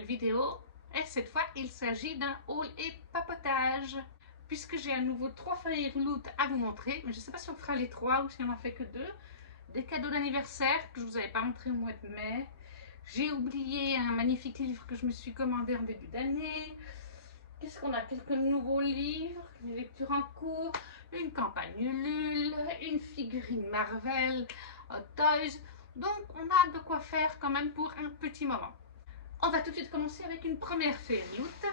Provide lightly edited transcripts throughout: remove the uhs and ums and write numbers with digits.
nouvelle vidéo et cette fois il s'agit d'un haul et papotage puisque j'ai à nouveau 3 feuilles rouloutes à vous montrer, mais je ne sais pas si on fera les 3 ou si on en fait que 2. Des cadeaux d'anniversaire que je ne vous avais pas montré au mois de mai. J'ai oublié un magnifique livre que je me suis commandé en début d'année. Qu'est-ce qu'on a? Quelques nouveaux livres, une lecture en cours, une campagne Ulule, une figurine Marvel, Hot Toys. Donc on a de quoi faire quand même pour un petit moment. On va tout de suite commencer avec une première feuille rouloute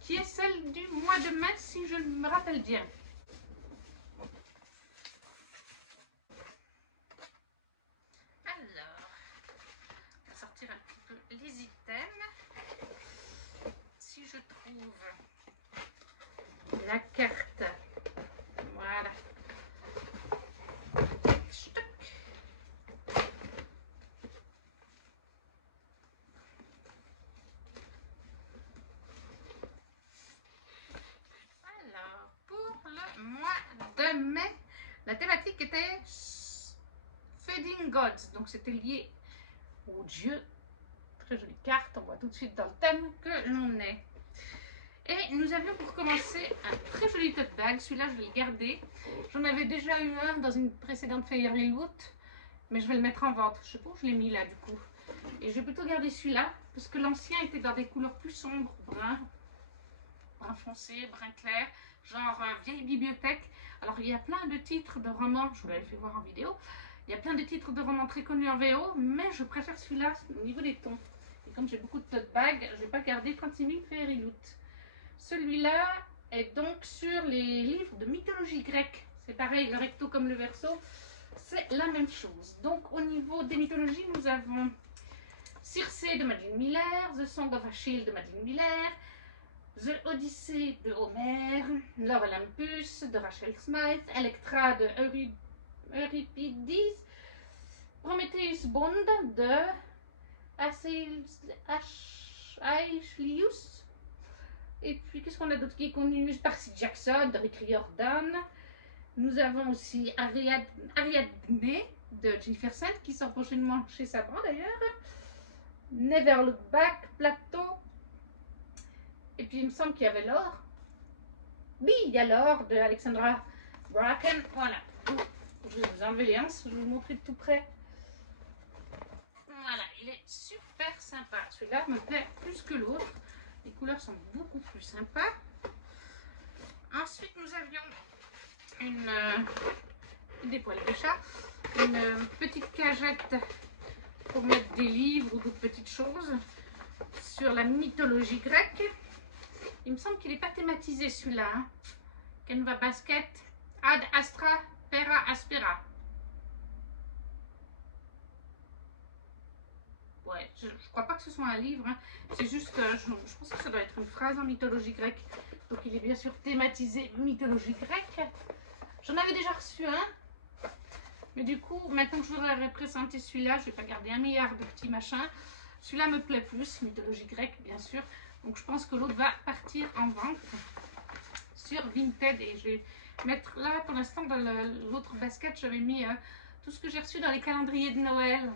qui est celle du mois de mai si je me rappelle bien. Alors, on va sortir un petit peu les items. Si je trouve la carte, voilà. Stock. Alors, pour le mois de mai, la thématique était Feeding Gods, donc c'était lié aux dieux. Très jolie carte, on voit tout de suite dans le thème que l'on est. Et nous avions pour commencer un très joli tote bag, celui-là je vais le garder. J'en avais déjà eu un dans une précédente feuille rouloute, mais je vais le mettre en vente. Je sais pas où je l'ai mis là du coup. Et je vais plutôt garder celui-là, parce que l'ancien était dans des couleurs plus sombres, brun foncé, brun clair, genre vieille bibliothèque. Alors il y a plein de titres de romans, je vous l'avais fait voir en vidéo, il y a plein de titres de romans très connus en VO, mais je préfère celui-là au niveau des tons. Et comme j'ai beaucoup de tote bag, je ne vais pas garder 36 000 feuilles rouloutes. Celui-là est donc sur les livres de mythologie grecque. C'est pareil, le recto comme le verso, c'est la même chose. Donc au niveau des mythologies, nous avons Circé de Madeline Miller, The Song of Achille de Madeline Miller, The Odyssey de Homère, Love Olympus de Rachel Smythe, Electra de Euripides, Prometheus Bond de Aeschylus. Et puis, qu'est-ce qu'on a d'autre qui est connu? Percy Jackson de Rick Riordan. Nous avons aussi Ariadne de Jennifer Sand qui sort prochainement chez Sabran d'ailleurs. Never Look Back, Plateau. Et puis, il me semble qu'il y avait l'or. Oui, il y a l'or de Alexandra Bracken. Voilà. Je vais vous enlever les anses, je vais vous montrer de tout près. Voilà, il est super sympa. Celui-là me plaît plus que l'autre. Les couleurs sont beaucoup plus sympas. Ensuite, nous avions des poils de chat, une petite cagette pour mettre des livres ou d'autres petites choses sur la mythologie grecque. Il me semble qu'il n'est pas thématisé celui-là. Hein. Canva Basket, Ad Astra, Pera Aspera. Ouais, je ne crois pas que ce soit un livre, hein. C'est juste, je pense que ça doit être une phrase en mythologie grecque. Donc il est bien sûr thématisé mythologie grecque. J'en avais déjà reçu un. Mais du coup, maintenant que je voudrais présenter celui-là, je ne vais pas garder 1 milliard de petits machins. Celui-là me plaît plus, mythologie grecque bien sûr. Donc je pense que l'autre va partir en vente sur Vinted. Et je vais mettre là, pour l'instant, dans l'autre basket, j'avais mis tout ce que j'ai reçu dans les calendriers de Noël.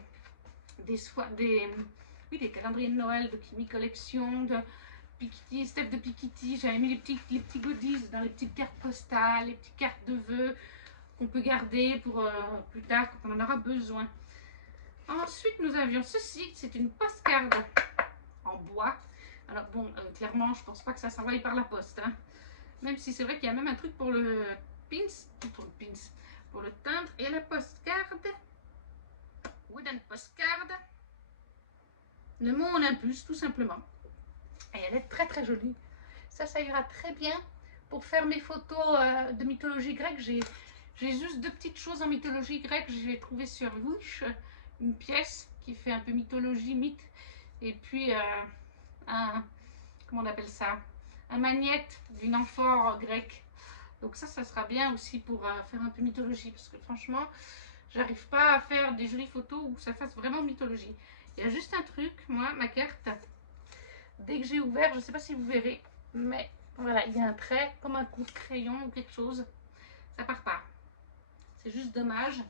Des calendriers de Noël de Kimi Collection, de Pikitty, Steph de Pikitty. J'avais mis les petits goodies dans les petites cartes postales, les petites cartes de vœux qu'on peut garder pour plus tard quand on en aura besoin. Ensuite, nous avions ceci, c'est une postcard en bois. Alors bon, clairement, je pense pas que ça s'envoie par la poste. Hein. Même si c'est vrai qu'il y a même un truc pour le pour le timbre. Et la postcard, wooden postcard, le mot Olympus, tout simplement. Et elle est très très jolie. Ça ira très bien pour faire mes photos de mythologie grecque. J'ai juste 2 petites choses en mythologie grecque. J'ai trouvé sur Wish une pièce qui fait un peu mythologie, mythe. Et puis comment on appelle ça? Un magnète d'une amphore grecque. Donc ça sera bien aussi pour faire un peu mythologie. Parce que franchement, j'arrive pas à faire des jolies photos où ça fasse vraiment mythologie. Il y a juste un truc, moi, ma carte, dès que j'ai ouvert, je ne sais pas si vous verrez, mais voilà, il y a un trait, comme un coup de crayon ou quelque chose. Ça part pas. C'est juste dommage.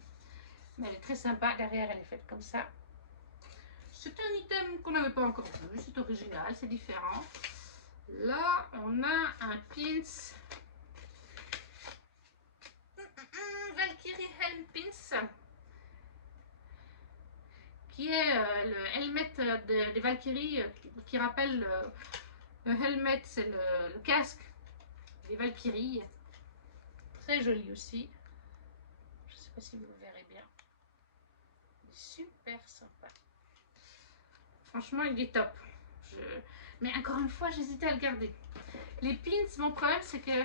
Mais elle est très sympa. Derrière, elle est faite comme ça. c'est un item qu'on n'avait pas encore vu, c'est original, c'est différent. Là, on a un pins Valkyrie Helm Pins, qui est le helmet des Valkyries, qui rappelle le helmet, c'est le casque des Valkyries. Très joli aussi. Je ne sais pas si vous le verrez bien. Il est super sympa. Franchement, il est top. Mais encore une fois, j'hésitais à le garder. Les pins, mon problème, c'est que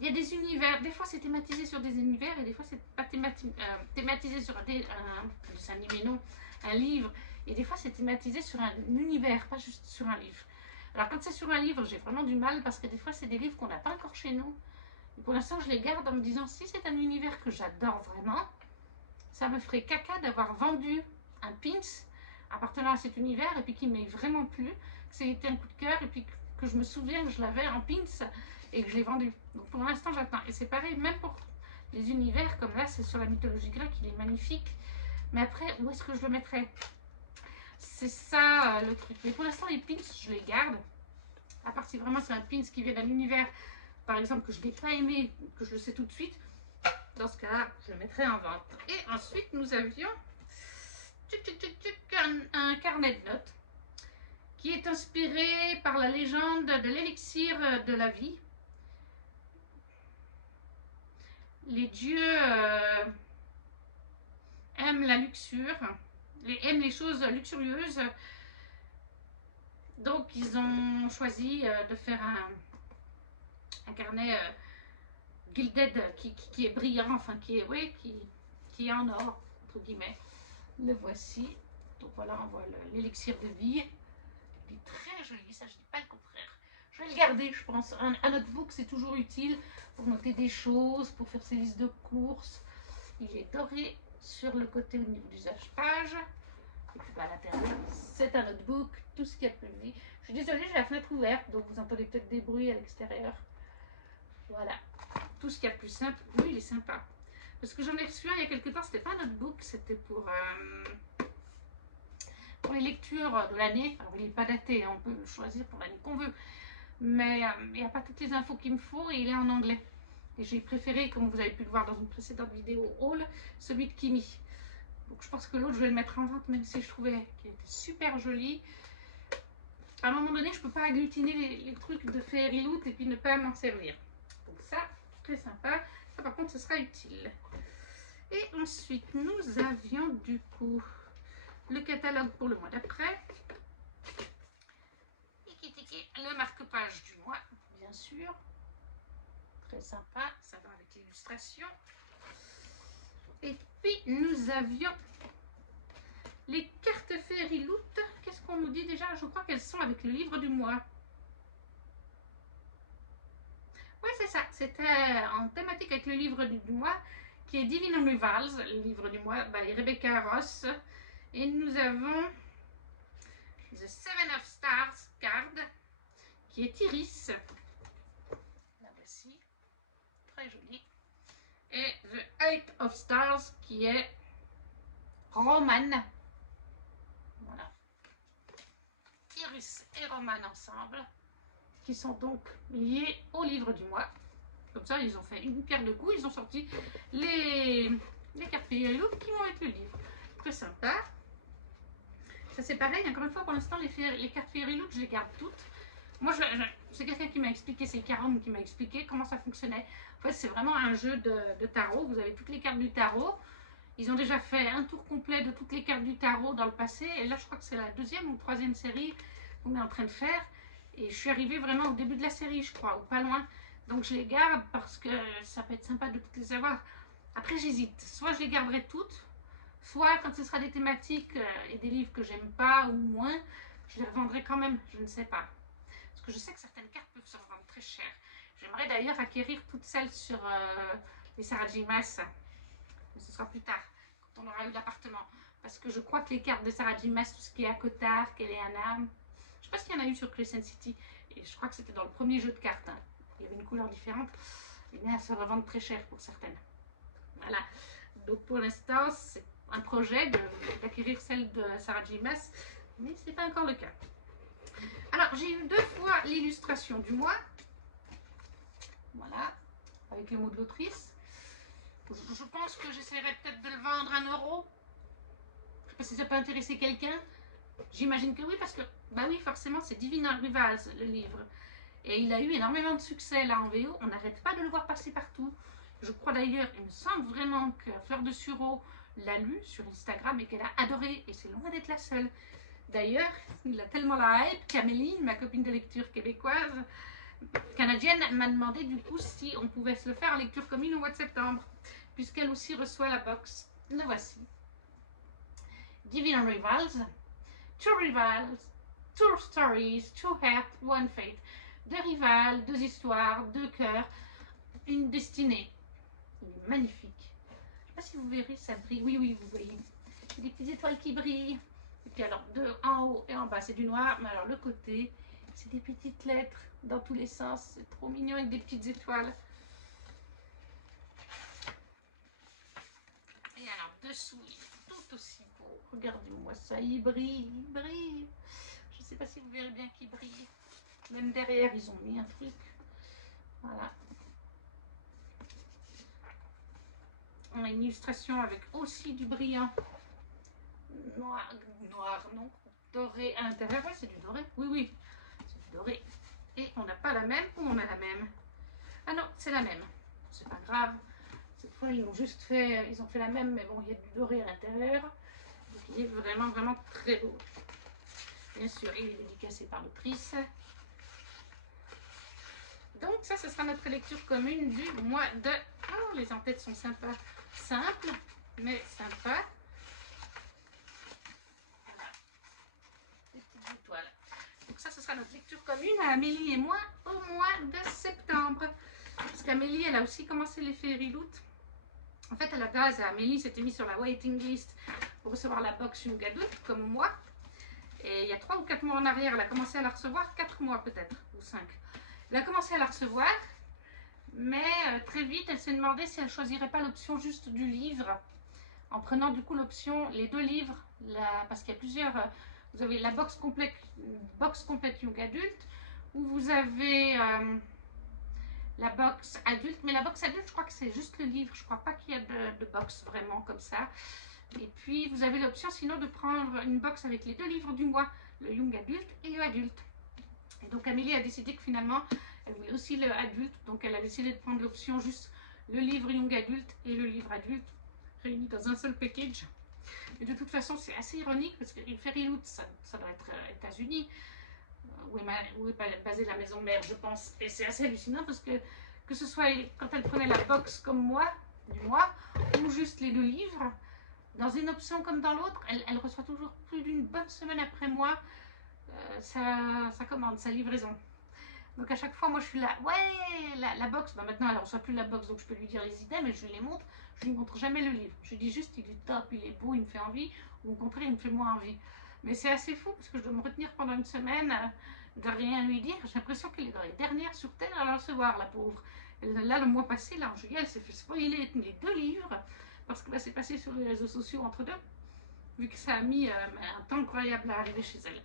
il y a des univers. Des fois, c'est thématisé sur des univers et des fois, c'est pas thématisé sur un dessin animé, non, un livre. Et des fois, c'est thématisé sur un univers, pas juste sur un livre. Alors, quand c'est sur un livre, j'ai vraiment du mal parce que des fois, c'est des livres qu'on n'a pas encore chez nous. Et pour l'instant, je les garde en me disant, si c'est un univers que j'adore vraiment, ça me ferait caca d'avoir vendu un pins appartenant à cet univers et puis qui m'ait vraiment plu, que c'était un coup de cœur et puis que je me souviens que je l'avais en pins et que je l'ai vendu. Donc pour l'instant j'attends. Et c'est pareil même pour les univers, comme là c'est sur la mythologie grecque, il est magnifique. Mais après, où est-ce que je le mettrais? C'est ça le truc. Mais pour l'instant les pins, je les garde. À part si vraiment c'est un pins qui vient d'un univers, par exemple, que je n'ai pas aimé, que je le sais tout de suite, dans ce cas-là, je le mettrai en vente. Et ensuite, nous avions un carnet de notes qui est inspiré par la légende de l'élixir de la vie. Les dieux aiment la luxure, aiment les choses luxurieuses. Donc, ils ont choisi de faire un carnet gilded qui est brillant, enfin qui est, oui, qui est en or, entre guillemets. Le voici. Donc voilà, on voit l'élixir de vie. Il est très joli, ça je dis pas le contraire. Je vais le garder, je pense. Un notebook, c'est toujours utile pour noter des choses, pour faire ses listes de courses. Il est doré sur le côté au niveau du usage-page. Et puis à l'intérieur, c'est un notebook, tout ce qu'il y a de plus joli. Je suis désolée, j'ai la fenêtre ouverte, donc vous entendez peut-être des bruits à l'extérieur. Voilà, tout ce qu'il y a de plus simple. Lui, il est sympa. Parce que j'en ai reçu un il y a quelques temps, c'était pas un notebook, c'était pour les lectures de l'année. Alors il n'est pas daté, on peut le choisir pour l'année qu'on veut. Mais il n'y a pas toutes les infos qu'il me faut et il est en anglais. Et j'ai préféré, comme vous avez pu le voir dans une précédente vidéo haul, celui de Kimi. Donc je pense que l'autre je vais le mettre en vente, même si je trouvais qu'il était super joli. À un moment donné, je ne peux pas agglutiner les trucs de Fairy Loot et puis ne pas m'en servir. Donc ça, très sympa. Ça par contre, ce sera utile. Et ensuite, nous avions du coup le catalogue pour le mois d'après. Le marque-page du mois, bien sûr. Très sympa, ça va avec l'illustration. Et puis, nous avions les cartes Fairy Loot. Qu'est-ce qu'on nous dit déjà? Je crois qu'elles sont avec le livre du mois. Oui, c'est ça. C'était en thématique avec le livre du mois, qui est Divine Rivals, le livre du mois, by Rebecca Ross. Et nous avons The Seven of Stars card, qui est Iris. La voici. Très jolie. Et The Eight of Stars, qui est Roman. Voilà. Iris et Roman ensemble, qui sont donc liés au livre du mois. Comme ça, ils ont fait une pierre de coups, ils ont sorti les cartes Fairy Loot qui vont avec le livre. Très sympa. Ça c'est pareil, encore une fois, pour l'instant, les cartes Fairy Loot, je les garde toutes. Moi, c'est quelqu'un qui m'a expliqué, c'est Caron qui m'a expliqué comment ça fonctionnait. En fait, c'est vraiment un jeu de tarot. Vous avez toutes les cartes du tarot. Ils ont déjà fait un tour complet de toutes les cartes du tarot dans le passé. Et là, je crois que c'est la deuxième ou troisième série qu'on est en train de faire. Et je suis arrivée vraiment au début de la série, je crois, ou pas loin. Donc, je les garde parce que ça peut être sympa de toutes les avoir. Après, j'hésite. Soit je les garderai toutes, soit quand ce sera des thématiques et des livres que j'aime pas ou moins, je les revendrai quand même. Je ne sais pas. Parce que je sais que certaines cartes peuvent se revendre très cher. J'aimerais d'ailleurs acquérir toutes celles sur les Sarajimas. Mais ce sera plus tard, quand on aura eu l'appartement. Parce que je crois que les cartes de Sarajimas, tout ce qui est Akotar, Keleana, je ne sais pas s'il y en a eu sur Crescent City. Et je crois que c'était dans le premier jeu de cartes. Hein. Il y avait une couleur différente. Et bien, elles se revendent très cher pour certaines. Voilà. Donc pour l'instant, un projet d'acquérir celle de Sarah J. Maas, mais ce n'est pas encore le cas. Alors, j'ai eu 2 fois l'illustration du mois. Voilà, avec le mot de l'autrice. Je pense que j'essaierai peut-être de le vendre à 1 euro. Je ne sais pas si ça peut intéresser quelqu'un. J'imagine que oui, parce que, bah oui, forcément, c'est Divine Rivals, le livre. Et il a eu énormément de succès là en VO. On n'arrête pas de le voir passer partout. Je crois d'ailleurs, il me semble vraiment que Fleur de Sureau l'a lu sur Instagram et qu'elle a adoré. Et c'est loin d'être la seule. D'ailleurs, il a tellement la hype qu'Amélie, ma copine de lecture québécoise, canadienne, m'a demandé du coup si on pouvait se le faire en lecture commune au mois de septembre, puisqu'elle aussi reçoit la box. Le voici. Divine Rivals. 2 rivals, 2 stories, 2 hearts, 1 fate. 2 rivales, 2 histoires, 2 cœurs, une destinée. Il est magnifique. Je ne sais pas si vous verrez, ça brille. Oui, oui, vous voyez. Il y a des petites étoiles qui brillent. Et puis alors, en haut et en bas, c'est du noir. Mais alors, le côté, c'est des petites lettres dans tous les sens. C'est trop mignon avec des petites étoiles. Et alors, dessous, il est tout aussi beau. Regardez-moi ça, il brille, il brille. Je ne sais pas si vous verrez bien qu'il brille. Même derrière, ils ont mis un truc. Voilà. On a une illustration avec aussi du brillant. Noir, non. Doré à l'intérieur. Ouais, c'est du doré. Oui, oui. C'est du doré. Et on n'a pas la même ou on a la même? Ah non, c'est la même. C'est pas grave. Cette fois, ils ont juste fait, ils ont fait la même, mais bon, il y a du doré à l'intérieur. Donc, il est vraiment, vraiment très beau. Bien sûr, il est dédicacé par l'autrice. Donc, ça, ce sera notre lecture commune du mois de... Oh, les en-têtes sont sympas. Simples, mais sympas. Voilà. Des petites étoiles. Donc, ça, ce sera notre lecture commune à Amélie et moi au mois de septembre. Parce qu'Amélie, elle a aussi commencé les Fairy Loot. En fait, à la base, Amélie s'était mise sur la waiting list pour recevoir la box Young Adult, comme moi. Et il y a 3 ou 4 mois en arrière, elle a commencé à la recevoir. 4 mois peut-être, ou 5. Elle a commencé à la recevoir, mais très vite, elle s'est demandé si elle ne choisirait pas l'option juste du livre, en prenant du coup l'option, les 2 livres, parce qu'il y a plusieurs... vous avez la box complète Young Adult, où vous avez la box adulte, mais la box adulte, je crois que c'est juste le livre, je ne crois pas qu'il y a de box vraiment comme ça. Et puis, vous avez l'option sinon de prendre une box avec les 2 livres du mois, le Young Adult et le Adulte. Et donc, Amélie a décidé que finalement, elle voulait aussi le Adulte. Donc, elle a décidé de prendre l'option juste le livre Young Adult et le livre Adulte réunis dans un seul package. Et de toute façon, c'est assez ironique parce que Fairy Loot, ça doit être États-Unis, où est basée la maison mère, je pense. Et c'est assez hallucinant parce que ce soit quand elle prenait la box comme moi, du mois, ou juste les 2 livres, dans une option comme dans l'autre, elle reçoit toujours plus d'une bonne semaine après moi sa commande, sa livraison. Donc à chaque fois, moi je suis là, ouais, la box, bah maintenant elle ne reçoit plus la box, donc je peux lui dire les idées, mais je lui les montre, je lui montre jamais le livre. Je lui dis juste, il est top, il est beau, il me fait envie, ou au contraire, il me fait moins envie. Mais c'est assez fou, parce que je dois me retenir pendant une semaine de rien lui dire. J'ai l'impression qu'elle est dans les dernières sur Terre à la recevoir, la pauvre. Là, le mois passé, là, en juillet, elle s'est fait spoiler les 2 livres, parce que bah, c'est passé sur les réseaux sociaux entre deux, vu que ça a mis un temps incroyable à arriver chez elle.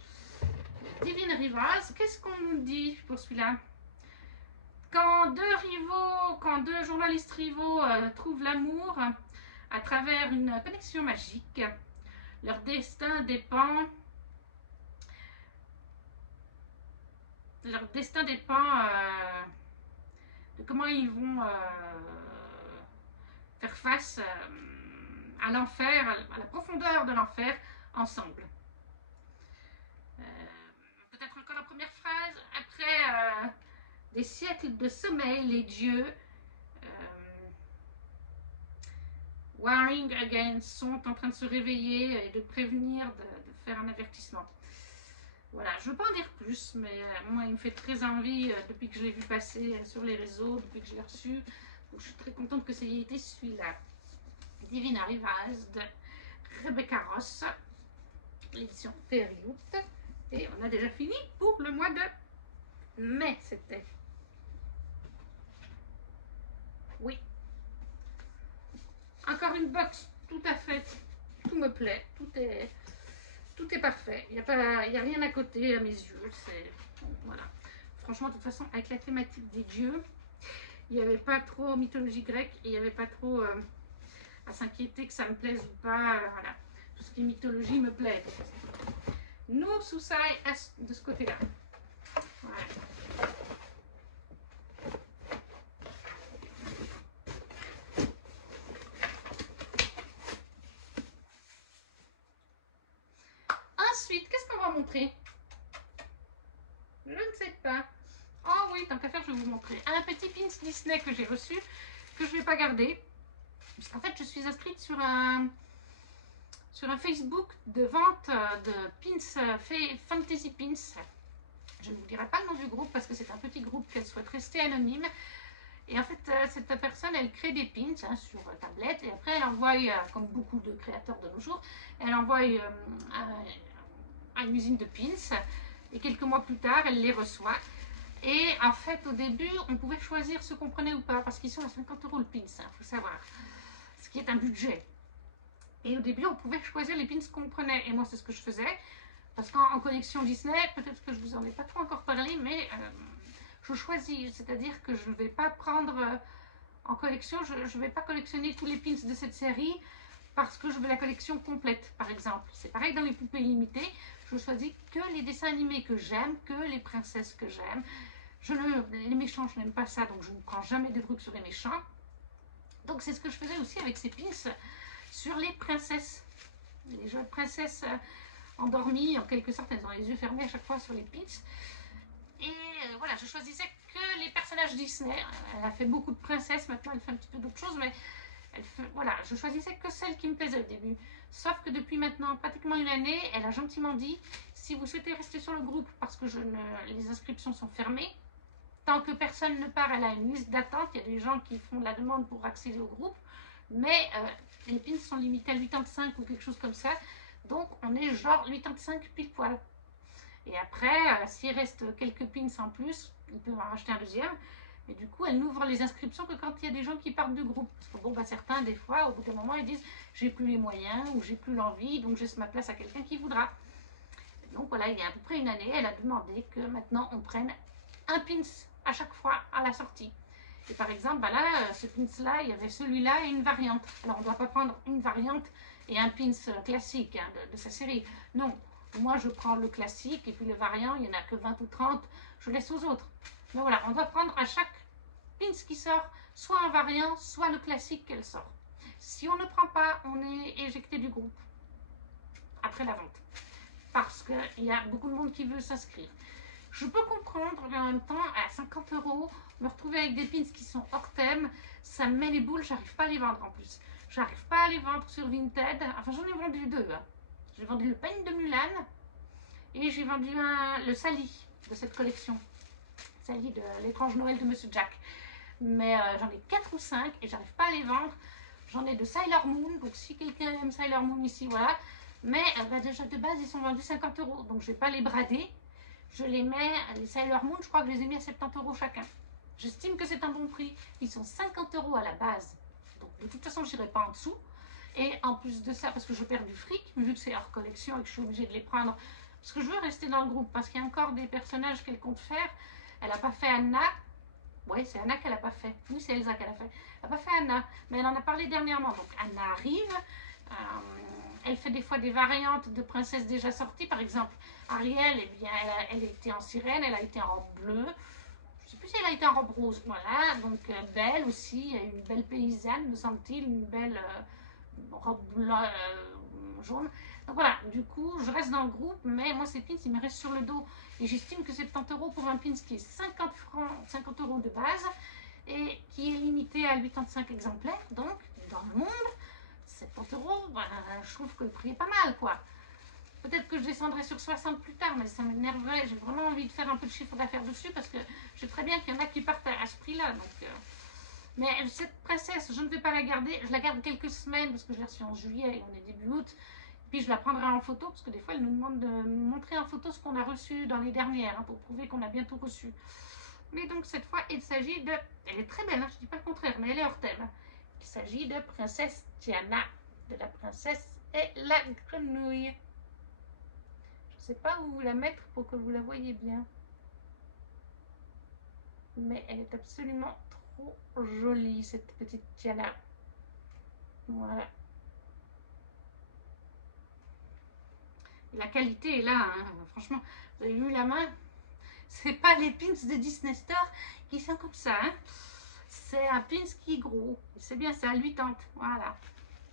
Divine Rivals, qu'est-ce qu'on nous dit pour celui-là? Quand 2 journalistes rivaux trouvent l'amour à travers une connexion magique, leur destin dépend de comment ils vont faire face à l'enfer, à la profondeur de l'enfer ensemble. Peut-être encore la première phrase. Après des siècles de sommeil, les dieux warring against sont en train de se réveiller et de prévenir, de faire un avertissement. Voilà, je ne veux pas en dire plus, mais moi, il me fait très envie depuis que je l'ai vu passer sur les réseaux, depuis que je l'ai reçu. Donc, je suis très contente que ça ait été celui-là. Divine Rivals de Rebecca Ross, l'édition Fairy Loot. Et on a déjà fini pour le mois de mai, c'était. Oui. Encore une box tout à fait tout me plaît, tout est parfait. Il n'y a rien à côté à mes yeux. Voilà. Franchement, de toute façon, avec la thématique des dieux, il n'y avait pas trop mythologie grecque et il n'y avait pas trop à s'inquiéter que ça me plaise ou pas. Voilà. Tout ce qui est mythologie me plaît. Nous, sous ça, de ce côté-là. Voilà. Ensuite, qu'est-ce qu'on va montrer? Je ne sais pas. Oh oui, tant qu'à faire, je vais vous montrer. Un petit pins Disney que j'ai reçu, que je ne vais pas garder. Parce qu'en fait, je suis inscrite sur un Facebook de vente de pins, Fantasy Pins. Je ne vous dirai pas le nom du groupe parce que c'est un petit groupe qu'elle souhaite rester anonyme. Et en fait, cette personne, elle crée des pins sur tablette et après, elle envoie, comme beaucoup de créateurs de nos jours, elle envoie à une usine de pins et quelques mois plus tard, elle les reçoit. Et en fait, au début, on pouvait choisir ce qu'on prenait ou pas parce qu'ils sont à 50 € le pins, faut savoir, ce qui est un budget. Et au début, on pouvait choisir les pins qu'on prenait et moi, c'est ce que je faisais. Parce qu'en collection Disney, peut-être que je vous en ai pas trop encore parlé, mais je choisis, c'est-à-dire que je ne vais pas prendre en collection, je ne vais pas collectionner tous les pins de cette série parce que je veux la collection complète, par exemple. C'est pareil dans les poupées limitées, je choisis que les dessins animés que j'aime, que les princesses que j'aime. Les méchants, je n'aime pas ça, donc je ne prends jamais de trucs sur les méchants. Donc c'est ce que je faisais aussi avec ces pins sur les princesses. Les jeunes princesses endormies, en quelque sorte, elles ont les yeux fermés à chaque fois sur les pins. Et voilà, je choisissais que les personnages Disney. Elle a fait beaucoup de princesses, maintenant elle fait un petit peu d'autres choses, mais voilà, je choisissais que celles qui me plaisaient au début. Sauf que depuis maintenant pratiquement une année, elle a gentiment dit, si vous souhaitez rester sur le groupe, parce que les inscriptions sont fermées, tant que personne ne part, elle a une liste d'attente, il y a des gens qui font de la demande pour accéder au groupe, mais les pins sont limités à 85 ou quelque chose comme ça, donc on est genre 85 pile poil. Et après, s'il reste quelques pins en plus, ils peuvent en racheter un deuxième. Et du coup, elle n'ouvre les inscriptions que quand il y a des gens qui partent du groupe. Parce que bon, bah, certains, des fois, au bout d'un moment, ils disent j'ai plus les moyens ou j'ai plus l'envie, donc je laisse ma place à quelqu'un qui voudra. Donc voilà, il y a à peu près une année, elle a demandé que maintenant on prenne un pins à chaque fois à la sortie. Et par exemple, bah là, ce pins-là, il y avait celui-là et une variante. Alors on ne doit pas prendre une variante et un pins classique de sa série. Non, moi je prends le classique et puis le variant, il n'y en a que 20 ou 30, je laisse aux autres. Mais voilà, on doit prendre à chaque pins qui sort, soit un variant, soit le classique qu'elle sort. Si on ne prend pas, on est éjecté du groupe après la vente. Parce qu'il y a beaucoup de monde qui veut s'inscrire. Je peux comprendre, mais en même temps, à 50 €, me retrouver avec des pins qui sont hors thème, ça me met les boules, j'arrive pas à les vendre en plus. J'arrive pas à les vendre sur Vinted. Enfin, j'en ai vendu deux. J'ai vendu le peigne de Mulan et j'ai vendu le Sally de cette collection. Sally de l'étrange Noël de Monsieur Jack. Mais j'en ai 4 ou 5 et j'arrive pas à les vendre. J'en ai de Sailor Moon, donc si quelqu'un aime Sailor Moon ici, voilà. Mais bah, déjà de base, ils sont vendus 50 €, donc je vais pas les brader. Je les mets, les Sailor Moon, je crois que je les ai mis à 70 € chacun. J'estime que c'est un bon prix. Ils sont 50 € à la base. Donc de toute façon, je n'irai pas en dessous. Et en plus de ça, parce que je perds du fric, vu que c'est hors collection et que je suis obligée de les prendre, parce que je veux rester dans le groupe, parce qu'il y a encore des personnages qu'elle compte faire. Elle n'a pas fait Anna. Oui, c'est Anna qu'elle n'a pas fait. Oui, c'est Elsa qu'elle a fait. Elle n'a pas fait Anna, mais elle en a parlé dernièrement. Donc Anna arrive. Elle fait des fois des variantes de princesses déjà sorties. Par exemple, Ariel, eh bien, elle a été en sirène, elle a été en robe bleue. Je ne sais plus si elle a été en robe rose. Voilà, donc Belle aussi, une belle paysanne, me semble-t-il, une belle robe jaune. Donc voilà, du coup, je reste dans le groupe, mais moi, ces pins, ils me restent sur le dos. Et j'estime que 70 € pour un pins qui est 50 € de base et qui est limité à 85 exemplaires. Donc, dans le monde, 70 €, ben, je trouve que le prix est pas mal, quoi. Peut-être que je descendrai sur 60 plus tard, mais ça m'énerverait. J'ai vraiment envie de faire un peu de chiffre d'affaires dessus parce que je sais très bien qu'il y en a qui partent à ce prix-là. Donc, mais cette princesse, je ne vais pas la garder. Je la garde quelques semaines parce que je l'ai reçue en juillet et on est début août. Puis je la prendrai en photo parce que des fois, elle nous demande de montrer en photo ce qu'on a reçu dans les dernières pour prouver qu'on a bientôt reçu. Mais donc cette fois, il s'agit de... Elle est très belle, je ne dis pas le contraire, mais elle est hors thème. Il s'agit de Princesse Tiana, de la princesse et la grenouille. Je ne sais pas où la mettre pour que vous la voyez bien. Mais elle est absolument trop jolie, cette petite Tiana. Voilà. La qualité est là, hein. Franchement, vous avez vu la main? C'est pas les pins de Disney Store qui sont comme ça, hein. C'est un pins qui est gros. C'est bien, c'est à 80. Voilà.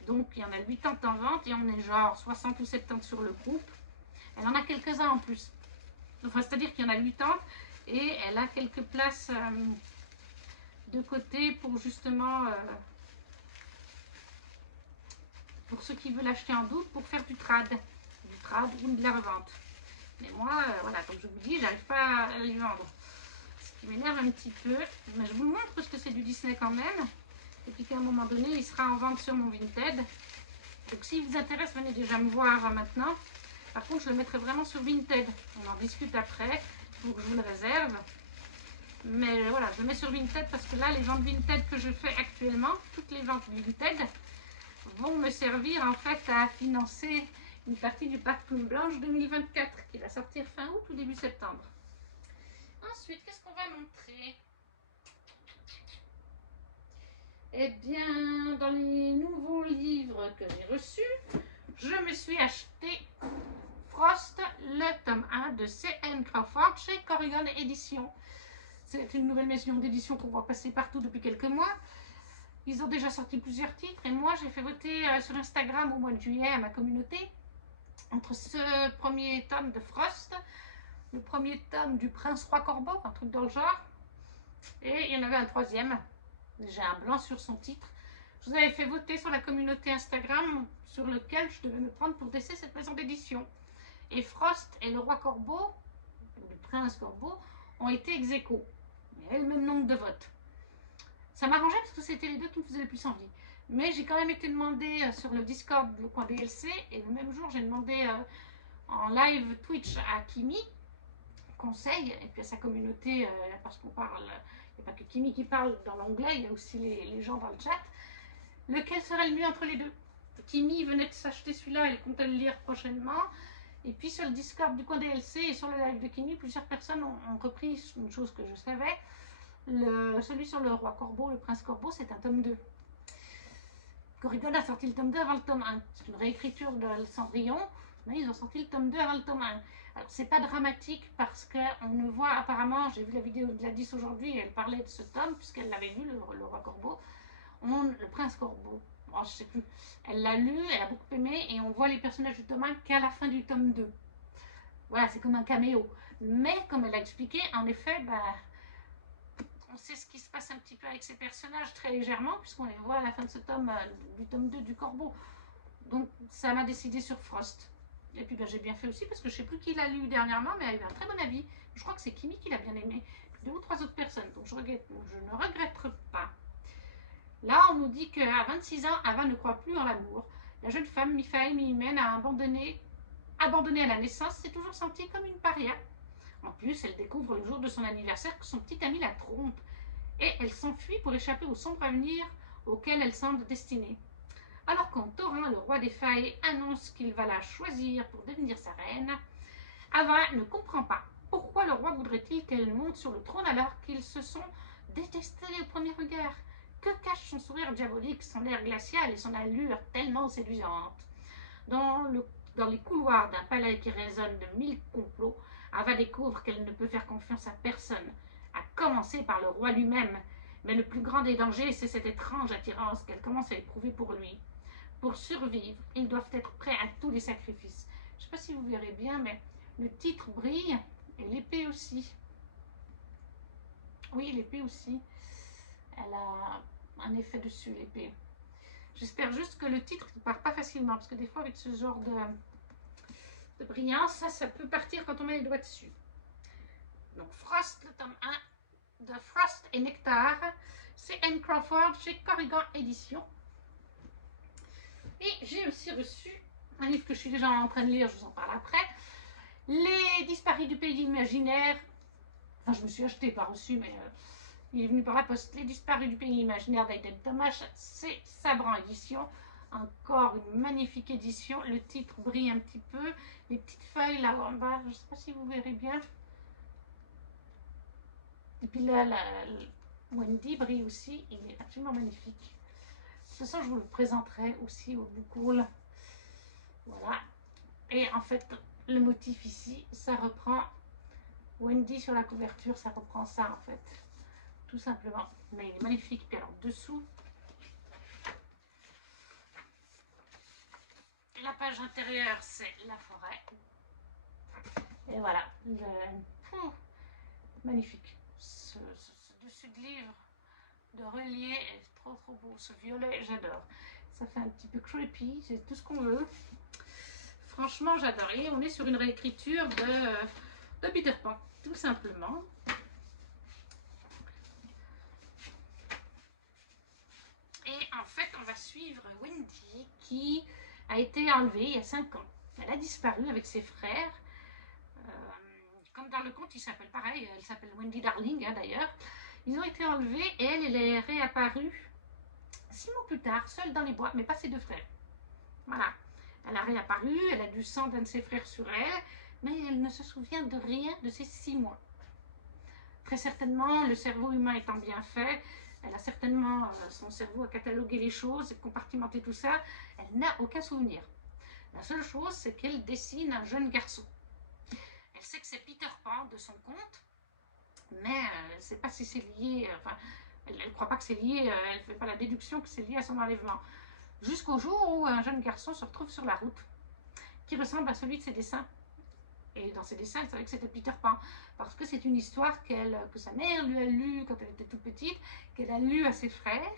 Donc, il y en a 80 en vente et on est genre 60 ou 70 sur le groupe. Elle en a quelques-uns en plus. Enfin, c'est-à-dire qu'il y en a 80 et elle a quelques places de côté pour justement, pour ceux qui veulent acheter en double, pour faire du trad ou de la revente. Mais moi, voilà, comme je vous dis, j'arrive pas à les vendre. Ce qui m'énerve un petit peu, mais je vous le montre parce que c'est du Disney quand même. Et puis qu'à un moment donné, il sera en vente sur mon Vinted. Donc si vous intéresse, venez déjà me voir maintenant. Par contre, je le mettrai vraiment sur Vinted. On en discute après, pour que je vous le réserve. Mais voilà, je le mets sur Vinted parce que là, les ventes Vinted que je fais actuellement, toutes les ventes Vinted, vont me servir en fait à financer une partie du parc Plume Blanche 2024 qui va sortir fin août ou début septembre. Ensuite, qu'est-ce qu'on va montrer? Eh bien, dans les nouveaux livres que j'ai reçus, je me suis acheté Frost, le tome 1 de C.N. Crawford chez Corrigan Éditions. C'est une nouvelle maison d'édition qu'on voit passer partout depuis quelques mois. Ils ont déjà sorti plusieurs titres et moi j'ai fait voter sur Instagram au mois de juillet à ma communauté entre ce premier tome de Frost, le premier tome du Prince Roi Corbeau, un truc dans le genre, et il y en avait un troisième. J'ai un blanc sur son titre. Je vous avais fait voter sur la communauté Instagram sur lequel je devais me prendre pour décès cette maison d'édition. Et Frost et le Roi Corbeau, le Prince Corbeau, ont été ex aequo. Il y avait le même nombre de votes. Ça m'arrangeait parce que c'était les deux qui me faisaient le plus envie. Mais j'ai quand même été demandé sur le Discord, le coin DLC, et le même jour j'ai demandé en live Twitch à Kimi conseil, et puis à sa communauté, parce qu'on parle, il n'y a pas que Kimi qui parle dans l'anglais, il y a aussi les gens dans le chat, lequel serait le mieux entre les deux. Kimi venait de s'acheter celui-là, elle comptait le lire prochainement. Et puis sur le Discord du coin DLC et sur le live de Kimi, plusieurs personnes ont repris une chose que je savais. Celui sur le Roi Corbeau, le Prince Corbeau, c'est un tome 2. Corrigan a sorti le tome 2 avant le tome 1. C'est une réécriture de Cendrillon, mais ils ont sorti le tome 2 avant le tome 1. Alors, c'est pas dramatique parce qu'on ne voit apparemment, j'ai vu la vidéo de Gladys aujourd'hui et elle parlait de ce tome, puisqu'elle l'avait lu, le Roi Corbeau, le Prince Corbeau. Oh, je sais plus. Elle l'a lu, elle a beaucoup aimé, et on voit les personnages du tome 1 qu'à la fin du tome 2. Voilà, c'est comme un caméo. Mais, comme elle a expliqué, en effet, on sait ce qui se passe un petit peu avec ces personnages très légèrement, puisqu'on les voit à la fin de ce tome, du tome 2 du Corbeau. Donc, ça m'a décidé sur Frost. Et puis, j'ai bien fait aussi, parce que je ne sais plus qui l'a lu dernièrement, mais elle a eu un très bon avis. Je crois que c'est Kimi qui l'a bien aimé. Puis 2 ou 3 autres personnes, donc je ne regrette pas. Là, on nous dit qu'à 26 ans, Ava ne croit plus en l'amour. La jeune femme, mi-femme, mi-humaine, a abandonnée à la naissance, s'est toujours sentie comme une paria. En plus, elle découvre le jour de son anniversaire que son petit ami la trompe. Et elle s'enfuit pour échapper au sombre avenir auquel elle semble destinée. Alors quand Thorin, le roi des failles, annonce qu'il va la choisir pour devenir sa reine, Ava ne comprend pas. Pourquoi le roi voudrait-il qu'elle monte sur le trône alors qu'ils se sont détestés au premier regard? Que cache son sourire diabolique, son air glacial et son allure tellement séduisante? Dans les couloirs d'un palais qui résonne de 1000 complots, Ava découvre qu'elle ne peut faire confiance à personne, à commencer par le roi lui-même. Mais le plus grand des dangers, c'est cette étrange attirance qu'elle commence à éprouver pour lui. Pour survivre, ils doivent être prêts à tous les sacrifices. Je ne sais pas si vous verrez bien, mais le titre brille et l'épée aussi. Oui, l'épée aussi. Elle a un effet dessus, l'épée. J'espère juste que le titre ne part pas facilement, parce que des fois, avec ce genre de brillance, ça peut partir quand on met les doigts dessus. Donc, Frost, le tome 1 de Frost et Nectar, C.N. Crawford chez Corrigan Éditions. Et j'ai aussi reçu un livre que je suis déjà en train de lire, je vous en parle après. Les disparus du pays imaginaire. Enfin, je me suis acheté, pas reçu, mais il est venu par la poste. Les disparus du pays imaginaire d'Aiden Thomas, c'est Sabran Édition. Encore une magnifique édition. Le titre brille un petit peu. Les petites feuilles là en bas, je ne sais pas si vous verrez bien. Et puis là, Wendy brille aussi. Il est absolument magnifique. De toute façon, je vous le présenterai aussi au book haul. Voilà. Et en fait, le motif ici, ça reprend Wendy sur la couverture, ça reprend ça en fait. Tout simplement. Mais il est magnifique. Puis alors, dessous, la page intérieure, c'est la forêt. Et voilà. Magnifique. Ce dessus de livre de relier est trop beau. Ce violet, j'adore. Ça fait un petit peu creepy, c'est tout ce qu'on veut. Franchement, j'adore. Et on est sur une réécriture de Peter Pan, tout simplement. Et en fait, on va suivre Wendy qui a été enlevée il y a 5 ans. Elle a disparu avec ses frères. Comme dans le conte, il s'appelle pareil, elle s'appelle Wendy Darling d'ailleurs. Ils ont été enlevés et elle est réapparue 6 mois plus tard, seule dans les bois, mais pas ses 2 frères. Voilà. Elle a réapparu, elle a du sang d'un de ses frères sur elle, mais elle ne se souvient de rien de ces 6 mois. Très certainement, le cerveau humain étant bien fait, elle a certainement, son cerveau a catalogué les choses, compartimenté tout ça, elle n'a aucun souvenir. La seule chose, c'est qu'elle dessine un jeune garçon. Elle sait que c'est Peter Pan de son conte, mais elle ne sait pas si c'est lié, enfin, elle ne croit pas que c'est lié, elle ne fait pas la déduction que c'est lié à son enlèvement. Jusqu'au jour où un jeune garçon se retrouve sur la route, qui ressemble à celui de ses dessins. Et dans ses dessins, elle savait que c'était Peter Pan, parce que c'est une histoire que sa mère lui a lue quand elle était toute petite, qu'elle a lue à ses frères,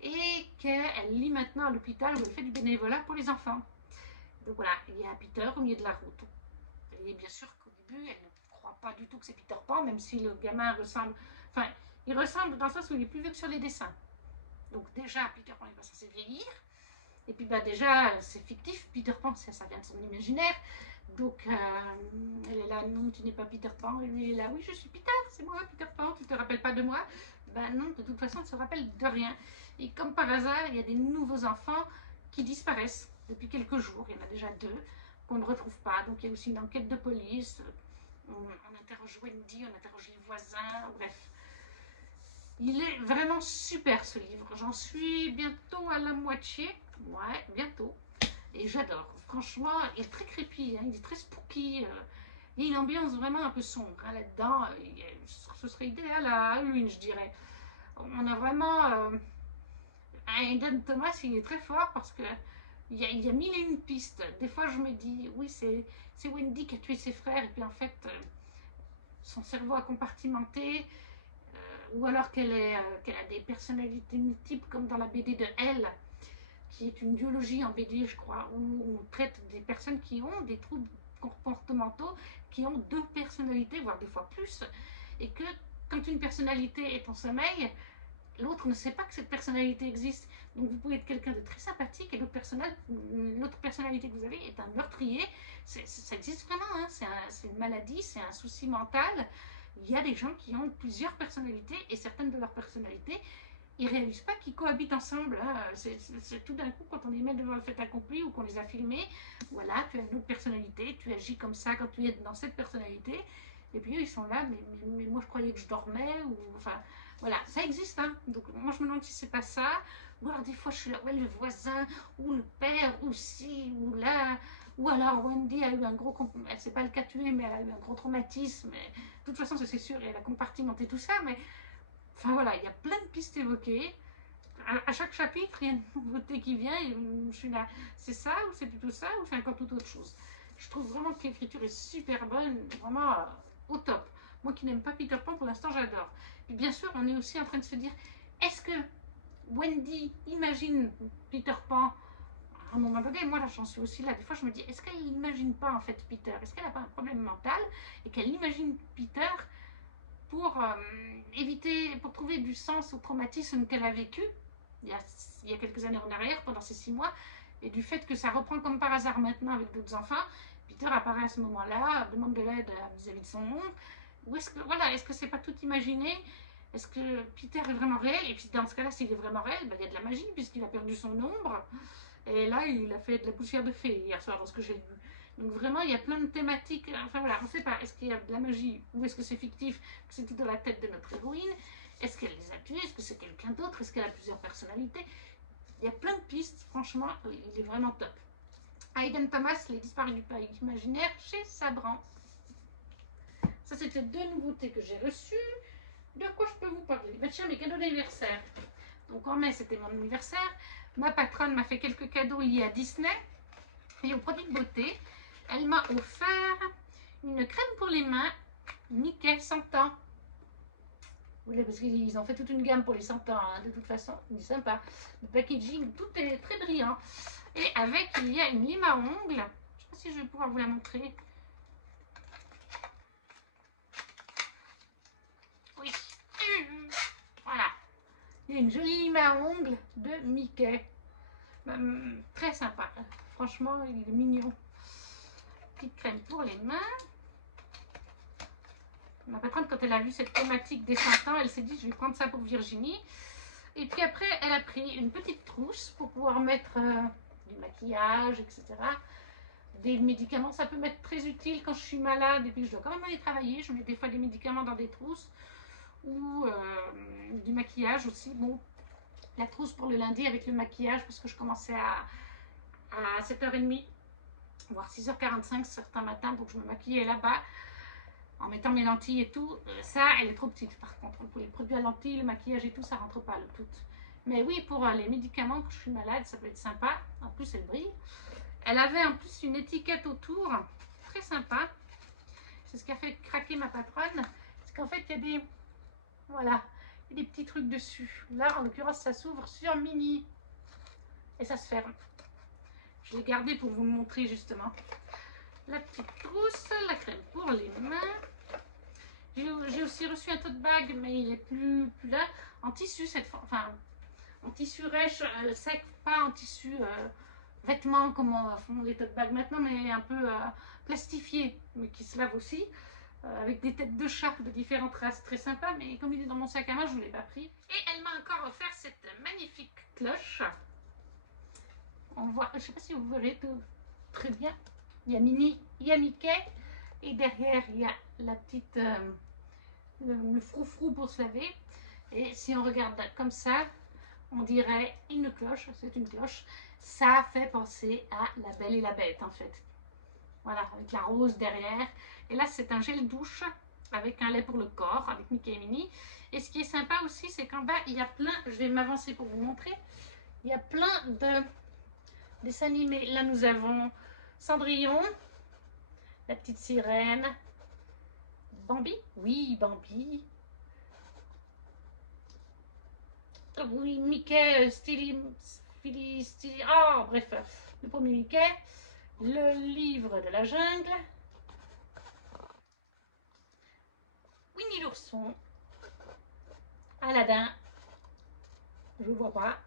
et qu'elle lit maintenant à l'hôpital où elle fait du bénévolat pour les enfants. Donc voilà, il y a Peter au milieu de la route. Et bien sûr qu'au début, elle ne croit pas du tout que c'est Peter Pan, même si le gamin ressemble... Enfin, il ressemble dans le sens où il est plus vieux que sur les dessins. Donc déjà, Peter Pan n'est pas censé vieillir. Et puis bah déjà, c'est fictif, Peter Pan, ça vient de son imaginaire. Donc elle est là, non, tu n'es pas Peter Pan. Et lui, il est là, oui, je suis Peter, c'est moi, Peter Pan, tu te rappelles pas de moi? Ben non, de toute façon, elle se rappelle de rien. Et comme par hasard, il y a des nouveaux enfants qui disparaissent depuis quelques jours. Il y en a déjà 2 qu'on ne retrouve pas. Donc il y a aussi une enquête de police. On interroge Wendy, on interroge les voisins, bref. Il est vraiment super ce livre. J'en suis bientôt à la moitié. Ouais, bientôt. Et j'adore. Franchement, il est très creepy, hein, il est très spooky. Il y a une ambiance vraiment un peu sombre hein, là-dedans. Ce serait idéal à Halloween, je dirais. On a vraiment... Aidan Thomas, il est très fort parce que il y a 1001 pistes. Des fois, je me dis, oui, c'est Wendy qui a tué ses frères. Et puis en fait, son cerveau a compartimenté. Ou alors qu'elle a des personnalités multiples, comme dans la BD de Elle, qui est une biologie en BD, je crois, où on traite des personnes qui ont des troubles comportementaux, qui ont 2 personnalités, voire des fois plus, et que quand une personnalité est en sommeil, l'autre ne sait pas que cette personnalité existe. Donc vous pouvez être quelqu'un de très sympathique et l'autre personnalité que vous avez est un meurtrier. Ça existe vraiment, hein. C'est une maladie, c'est un souci mental. Il y a des gens qui ont plusieurs personnalités et certaines de leurs personnalités, ils ne réalisent pas qu'ils cohabitent ensemble. Hein. C'est tout d'un coup, quand on les met devant le fait accompli ou qu'on les a filmés, voilà, tu as une autre personnalité, tu agis comme ça quand tu es dans cette personnalité. Et puis eux, ils sont là, mais moi je croyais que je dormais, ou enfin, voilà, ça existe. Hein. Donc moi je me demande si c'est pas ça. Ou alors des fois je suis là, ouais, le voisin, ou le père, ou ci, ou là. Ou alors Wendy a eu un gros, elle ne s'est pas le cas tué, mais elle a eu un gros traumatisme. Et, de toute façon, c'est sûr, elle a compartimenté tout ça, mais enfin voilà, il y a plein de pistes évoquées. À chaque chapitre, il y a une nouveauté qui vient et je suis là, c'est ça ou c'est plutôt ça ou c'est encore tout autre chose. Je trouve vraiment que l'écriture est super bonne, vraiment au top. Moi qui n'aime pas Peter Pan, pour l'instant, j'adore. Et bien sûr, on est aussi en train de se dire, est-ce que Wendy imagine Peter Pan à un moment donné? Moi, là, j'en suis aussi là. Des fois, je me dis, est-ce qu'elle n'imagine pas, en fait, Peter? Est-ce qu'elle n'a pas un problème mental et qu'elle imagine Peter pour éviter, pour trouver du sens au traumatisme qu'elle a vécu il y a quelques années en arrière, pendant ces 6 mois, et du fait que ça reprend comme par hasard maintenant avec d'autres enfants? Peter apparaît à ce moment-là, demande de l'aide vis-à-vis de son ombre. Ou est-ce que, voilà, est-ce que c'est pas tout imaginé? Est-ce que Peter est vraiment réel? Et puis dans ce cas-là, s'il est vraiment réel, ben, il y a de la magie puisqu'il a perdu son ombre. Et là, il a fait de la poussière de fée hier soir, dans ce que j'ai vu. Donc vraiment, il y a plein de thématiques. Enfin voilà, on ne sait pas, est-ce qu'il y a de la magie ou est-ce que c'est fictif, que c'est tout dans la tête de notre héroïne? Est-ce qu'elle les a tués? Est-ce que c'est quelqu'un d'autre? Est-ce qu'elle a plusieurs personnalités? Il y a plein de pistes, franchement, il est vraiment top. Hayden Thomas, Les Disparus du Pays Imaginaire, chez Sabran. Ça, c'était deux nouveautés que j'ai reçues. De quoi je peux vous parler? Ben tiens, mes cadeaux d'anniversaire. Donc en mai, c'était mon anniversaire. Ma patronne m'a fait quelques cadeaux liés à Disney et aux produits de beauté. Elle m'a offert une crème pour les mains Mickey 100 ans. Oui, parce qu'ils ont fait toute une gamme pour les 100 ans, hein, de toute façon, c'est sympa. Le packaging, tout est très brillant. Et avec, il y a une lime à ongles. Je ne sais pas si je vais pouvoir vous la montrer. Oui. Voilà. Il y a une jolie lime à ongles de Mickey. Très sympa. Franchement, il est mignon. Petite crème pour les mains. Ma patronne, quand elle a vu cette thématique des 100 ans, elle s'est dit, je vais prendre ça pour Virginie. Et puis après, elle a pris une petite trousse pour pouvoir mettre du maquillage, etc. Des médicaments, ça peut m'être très utile quand je suis malade et puis je dois quand même aller travailler. Je mets des fois des médicaments dans des trousses ou du maquillage aussi. Bon, la trousse pour le lundi avec le maquillage parce que je commençais à 7h30, voire 6h45 certains matins, donc je me maquillais là-bas en mettant mes lentilles et tout. Ça, elle est trop petite par contre. Pour les produits à lentilles, le maquillage et tout, ça rentre pas le tout. Mais oui, pour les médicaments, quand je suis malade, ça peut être sympa. En plus, elle brille. Elle avait en plus une étiquette autour, très sympa. C'est ce qui a fait craquer ma patronne. Parce qu'en fait, il y a des... Voilà, il y a des petits trucs dessus. Là, en l'occurrence, ça s'ouvre sur Mini. Et ça se ferme. Je l'ai gardé pour vous montrer justement. La petite trousse, la crème pour les mains. J'ai aussi reçu un tote bag, mais il n'est plus là. En tissu cette fois. Enfin, en tissu rêche sec, pas en tissu vêtements comme font les tote bags maintenant, mais un peu plastifié, mais qui se lave aussi. Avec des têtes de chat de différentes races, très sympa, mais comme il est dans mon sac à main, je ne l'ai pas pris. Et elle m'a encore offert cette magnifique cloche. On voit, je ne sais pas si vous verrez tout très bien. Il y a Minnie, il y a Mickey, et derrière il y a la petite, le froufrou pour se laver. Et si on regarde comme ça, on dirait une cloche, c'est une cloche. Ça fait penser à La Belle et la Bête en fait. Voilà, avec la rose derrière. Et là, c'est un gel douche avec un lait pour le corps, avec Mickey et Minnie. Et ce qui est sympa aussi, c'est qu'en bas, il y a plein, je vais m'avancer pour vous montrer, il y a plein de dessins animés. Là, nous avons Cendrillon, la petite sirène, Bambi, oui, Bambi. Oui, Mickey, oh, bref, le premier Mickey, le livre de la jungle, Winnie l'ourson, Aladdin, je ne vois pas,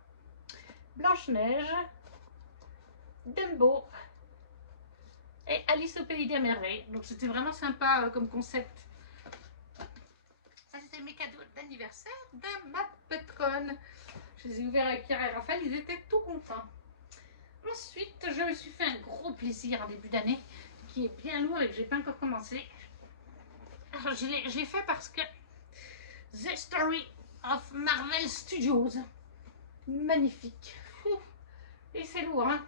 Blanche-Neige, Dumbo et Alice au pays des merveilles. Donc c'était vraiment sympa comme concept. Ça c'était mes cadeaux d'anniversaire de ma patronne. Je les ai ouverts avec Pierre et Raphaël, ils étaient tout contents. Ensuite, je me suis fait un gros plaisir en début d'année, qui est bien lourd et que j'ai pas encore commencé. Alors, je l'ai fait parce que The Story of Marvel Studios, magnifique. Et c'est lourd, hein.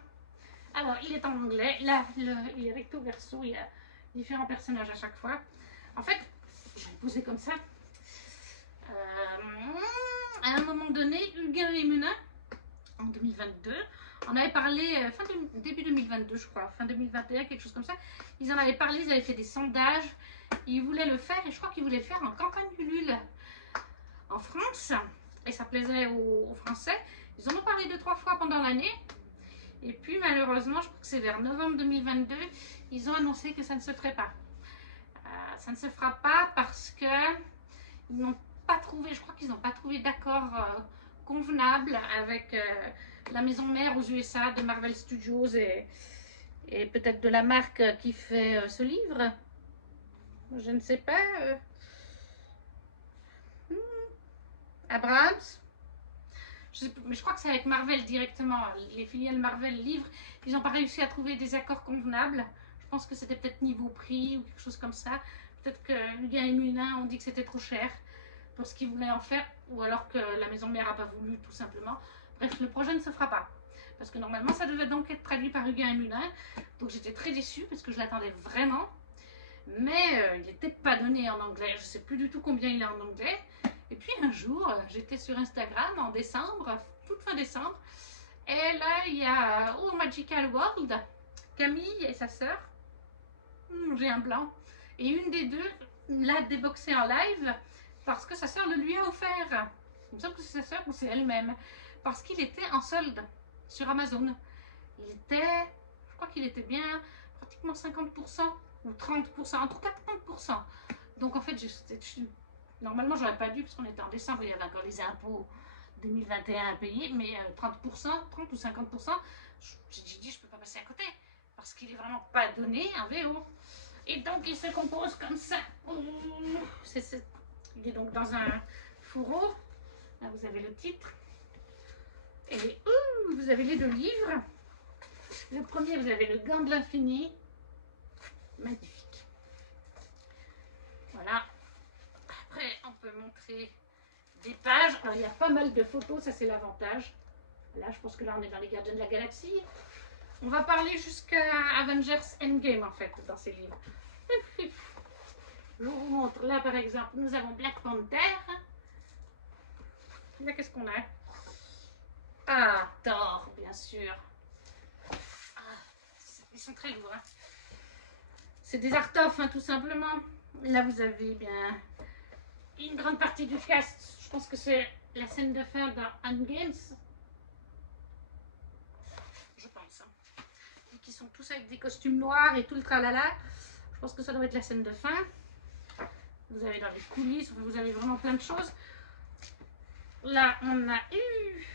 Alors, il est en anglais. Là, il est recto verso, il y a différents personnages à chaque fois. En fait, je vais poser comme ça. À un moment donné, Huguin et Menin, en 2022, on avait parlé, début 2022 je crois, fin 2021, quelque chose comme ça, ils en avaient parlé, ils avaient fait des sondages, ils voulaient le faire, et je crois qu'ils voulaient le faire en campagne Ulule en France, et ça plaisait aux Français. Ils en ont parlé 2-3 fois pendant l'année, et puis malheureusement, je crois que c'est vers novembre 2022, ils ont annoncé que ça ne se ferait pas. Ça ne se fera pas parce que ils n'ont pas trouvé, je crois qu'ils n'ont pas trouvé d'accord convenable avec la maison mère aux USA de Marvel Studios et peut-être de la marque qui fait ce livre. Je ne sais pas. Abrams. Mais je crois que c'est avec Marvel directement. Les filiales Marvel Livres, ils n'ont pas réussi à trouver des accords convenables. Je pense que c'était peut-être niveau prix ou quelque chose comme ça. Peut-être que Huguin et Munin ont dit que c'était trop cher pour ce qu'ils voulaient en faire, ou alors que la maison mère n'a pas voulu, tout simplement. Bref, le projet ne se fera pas. Parce que normalement, ça devait donc être traduit par Huguin et Munin. Donc j'étais très déçue parce que je l'attendais vraiment. Mais il n'était pas donné en anglais. Je ne sais plus du tout combien il est en anglais. Et puis un jour, j'étais sur Instagram en décembre, toute fin décembre. Et là, il y a Oh Magical World, Camille et sa sœur. J'ai un blanc. Et une des deux l'a déboxé en live parce que sa sœur le lui a offert. Il me semble que c'est sa sœur ou c'est elle-même. Parce qu'il était en solde sur Amazon. Il était, je crois qu'il était bien pratiquement 50% ou 30%, en tout cas 30%. Donc en fait, normalement j'aurais pas dû parce qu'on était en décembre, il y avait encore les impôts 2021 à payer, mais 30%, 30 ou 50%, j'ai dit je peux pas passer à côté parce qu'il est vraiment pas donné en VO. Et donc il se compose comme ça. Il est donc dans un fourreau. Là vous avez le titre. Et vous avez les deux livres. Le premier, vous avez le Gant de l'infini. Magnifique. Voilà. Après, on peut montrer des pages. Alors, il y a pas mal de photos, ça c'est l'avantage. Là, je pense que là, on est dans les Gardiens de la Galaxie. On va parler jusqu'à Avengers Endgame, en fait, dans ces livres. Je vous montre. Là, par exemple, nous avons Black Panther. Là, qu'est-ce qu'on a? Ah, Thor, bien sûr. Ah, ils sont très lourds. Hein. C'est des art-of, hein, tout simplement. Là, vous avez bien une grande partie du cast. Je pense que c'est la scène de fin dans Endgame. Je pense. Hein. Qui sont tous avec des costumes noirs et tout le tralala. Je pense que ça doit être la scène de fin. Vous avez dans les coulisses, vous avez vraiment plein de choses. Là, on a eu.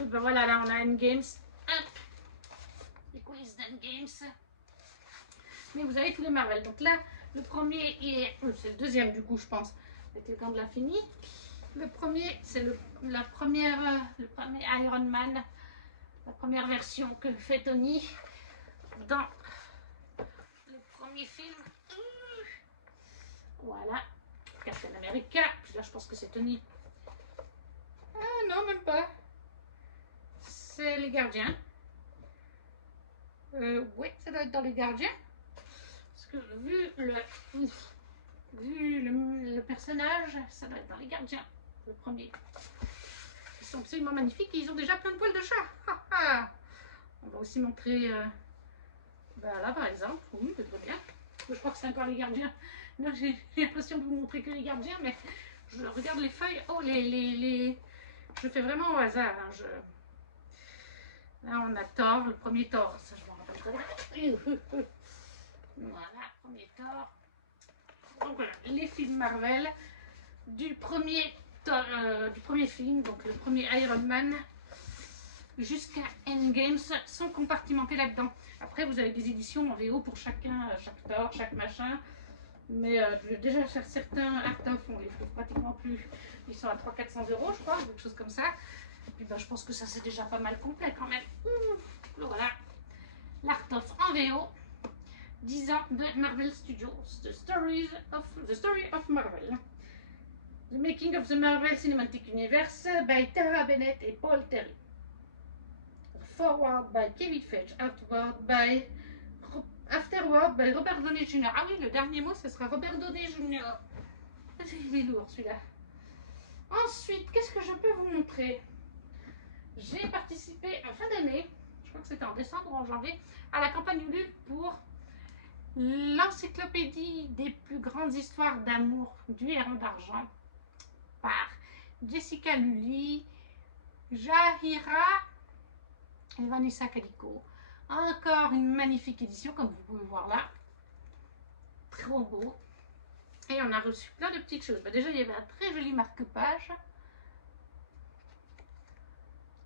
Et ben voilà, là, on a Endgames. Hop. Les coulisses d'Endgames. Mais vous avez tous les Marvel. Donc là, le premier c'est le deuxième du coup, je pense, avec le Gant de l'infini. Le premier, c'est le premier Iron Man, la première version que fait Tony dans le premier film. Voilà, Captain America. Puis là, je pense que c'est Tony. Ah non, même pas. C'est les Gardiens. Oui, ça doit être dans les Gardiens. Parce que vu le personnage, ça doit être dans les Gardiens, le premier. Ils sont absolument magnifiques et ils ont déjà plein de poils de chat. On va aussi montrer, là par exemple, oui, c'est très bien. Je crois que c'est encore les Gardiens. Là, j'ai l'impression de vous montrer que les Gardiens, mais je regarde les feuilles. Oh, je fais vraiment au hasard. Hein, Là, on a Thor, le premier Thor. Ça, je m'en rappelle très bien. Voilà, premier Thor. Donc voilà, les films Marvel du premier film, donc le premier Iron Man jusqu'à Endgame sont compartimentés là-dedans. Après, vous avez des éditions en VO pour chacun, chaque Thor, chaque machin. Mais déjà, certains Art-of, on les trouve pratiquement plus. Ils sont à 300-400 €, je crois, quelque chose comme ça. Et puis je pense que ça, c'est déjà pas mal complet quand même. Voilà, l'Art-of en VO. 10 ans de Marvel Studios, The Story of Marvel. The Making of the Marvel Cinematic Universe by Tara Bennett et Paul Terry. Forward by Kevin Feige. Afterward by Robert Downey Jr. Ah oui, le dernier mot, ce sera Robert Downey Jr. Il est lourd celui-là. Ensuite, qu'est-ce que je peux vous montrer? J'ai participé en fin d'année, je crois que c'était en décembre ou en janvier, à la campagne Ulule pour l'encyclopédie des plus grandes histoires d'amour du Héron d'Argent par Jessica Lully, Jahira et Vanessa Calico. Encore une magnifique édition, comme vous pouvez voir là. Trop beau. Et on a reçu plein de petites choses. Déjà, il y avait un très joli marque-page.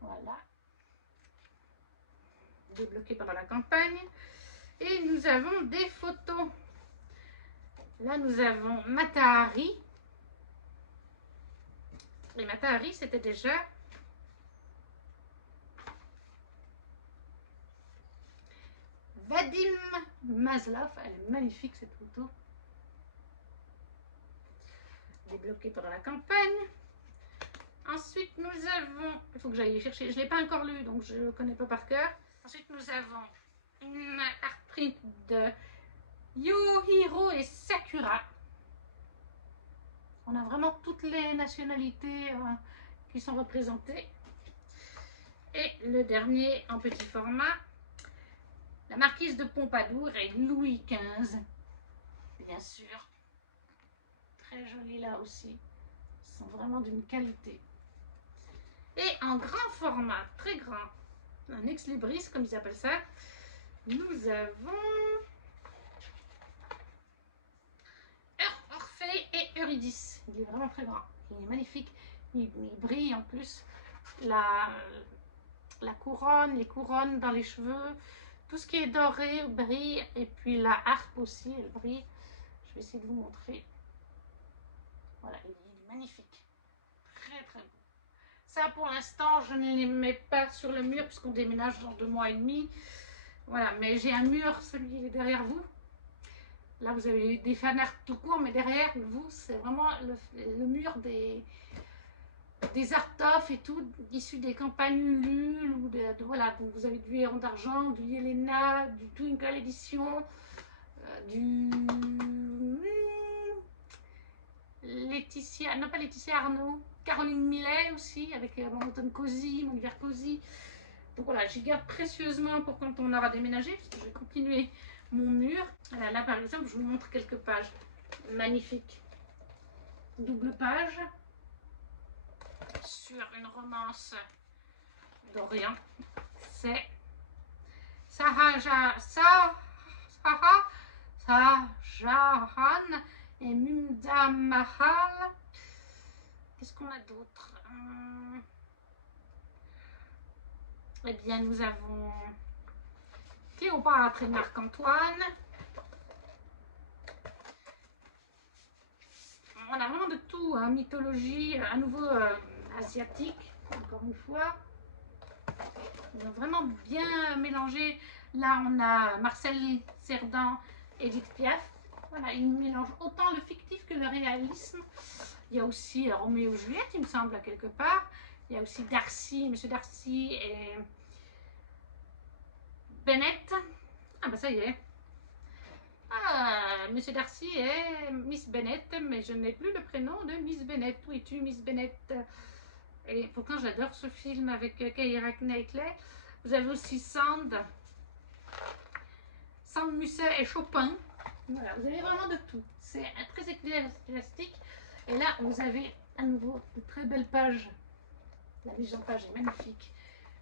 Voilà. Débloqué pendant la campagne. Et nous avons des photos Là, nous avons Mata Hari. Et Mata Hari, c'était déjà Vadim Maslov. Elle est magnifique cette photo. Débloquée pendant la campagne. Ensuite, nous avons... Il faut que j'aille chercher. Je ne l'ai pas encore lu, donc je ne le connais pas par cœur. Ensuite, nous avons une art print de Yohiro et Sakura. On a vraiment toutes les nationalités qui sont représentées. Et le dernier en petit format, la marquise de Pompadour et Louis XV, bien sûr. Très joli là aussi. Ils sont vraiment d'une qualité. Et en grand format, très grand, un ex-libris comme ils appellent ça, nous avons Orphée et Eurydice. Il est vraiment très grand, il est magnifique, il brille en plus. La couronne, les couronnes dans les cheveux, tout ce qui est doré brille, et puis la harpe aussi, elle brille. Je vais essayer de vous montrer. Voilà, il est magnifique, très très beau. Ça, pour l'instant, je ne les mets pas sur le mur puisqu'on déménage dans 2 mois et demi. Voilà, mais j'ai un mur, celui qui est derrière vous. Là, vous avez des fanarts tout court, mais derrière vous, c'est vraiment le mur des art of et tout, issus des campagnes Ulule. Voilà, donc vous avez du Héron d'Argent, du Yelena, du Twinkle Edition, du... Laetitia, non pas Laetitia Arnaud, Caroline Millet aussi, avec mon automne cosy, mon hiver cosy. Donc voilà, j'y garde précieusement pour quand on aura déménagé, parce que je vais continuer mon mur. Voilà, là par exemple, je vous montre quelques pages magnifiques. Double page sur une romance d'Orient. C'est Shahjahan et Mumtaz Mahal. Qu'est-ce qu'on a d'autre? Eh bien, nous avons Cléopâtre et Marc-Antoine. On a vraiment de tout, hein. Mythologie, à nouveau asiatique, encore une fois. Ils ont vraiment bien mélangé. Là, on a Marcel Cerdan, Edith Piaf. Voilà, ils mélangent autant le fictif que le réalisme. Il y a aussi Roméo et Juliette, il me semble, à quelque part. Il y a aussi Darcy, Monsieur Darcy et Bennett. Ah ben ça y est. Ah, Monsieur Darcy et Miss Bennett, mais je n'ai plus le prénom de Miss Bennett. Où es-tu, Miss Bennett? Et pourtant, j'adore ce film avec Keira Knightley. Vous avez aussi Sand Musset et Chopin. Voilà, vous avez vraiment de tout. C'est très éclectique. Et là, vous avez à nouveau de très belles pages. La mise en page est magnifique.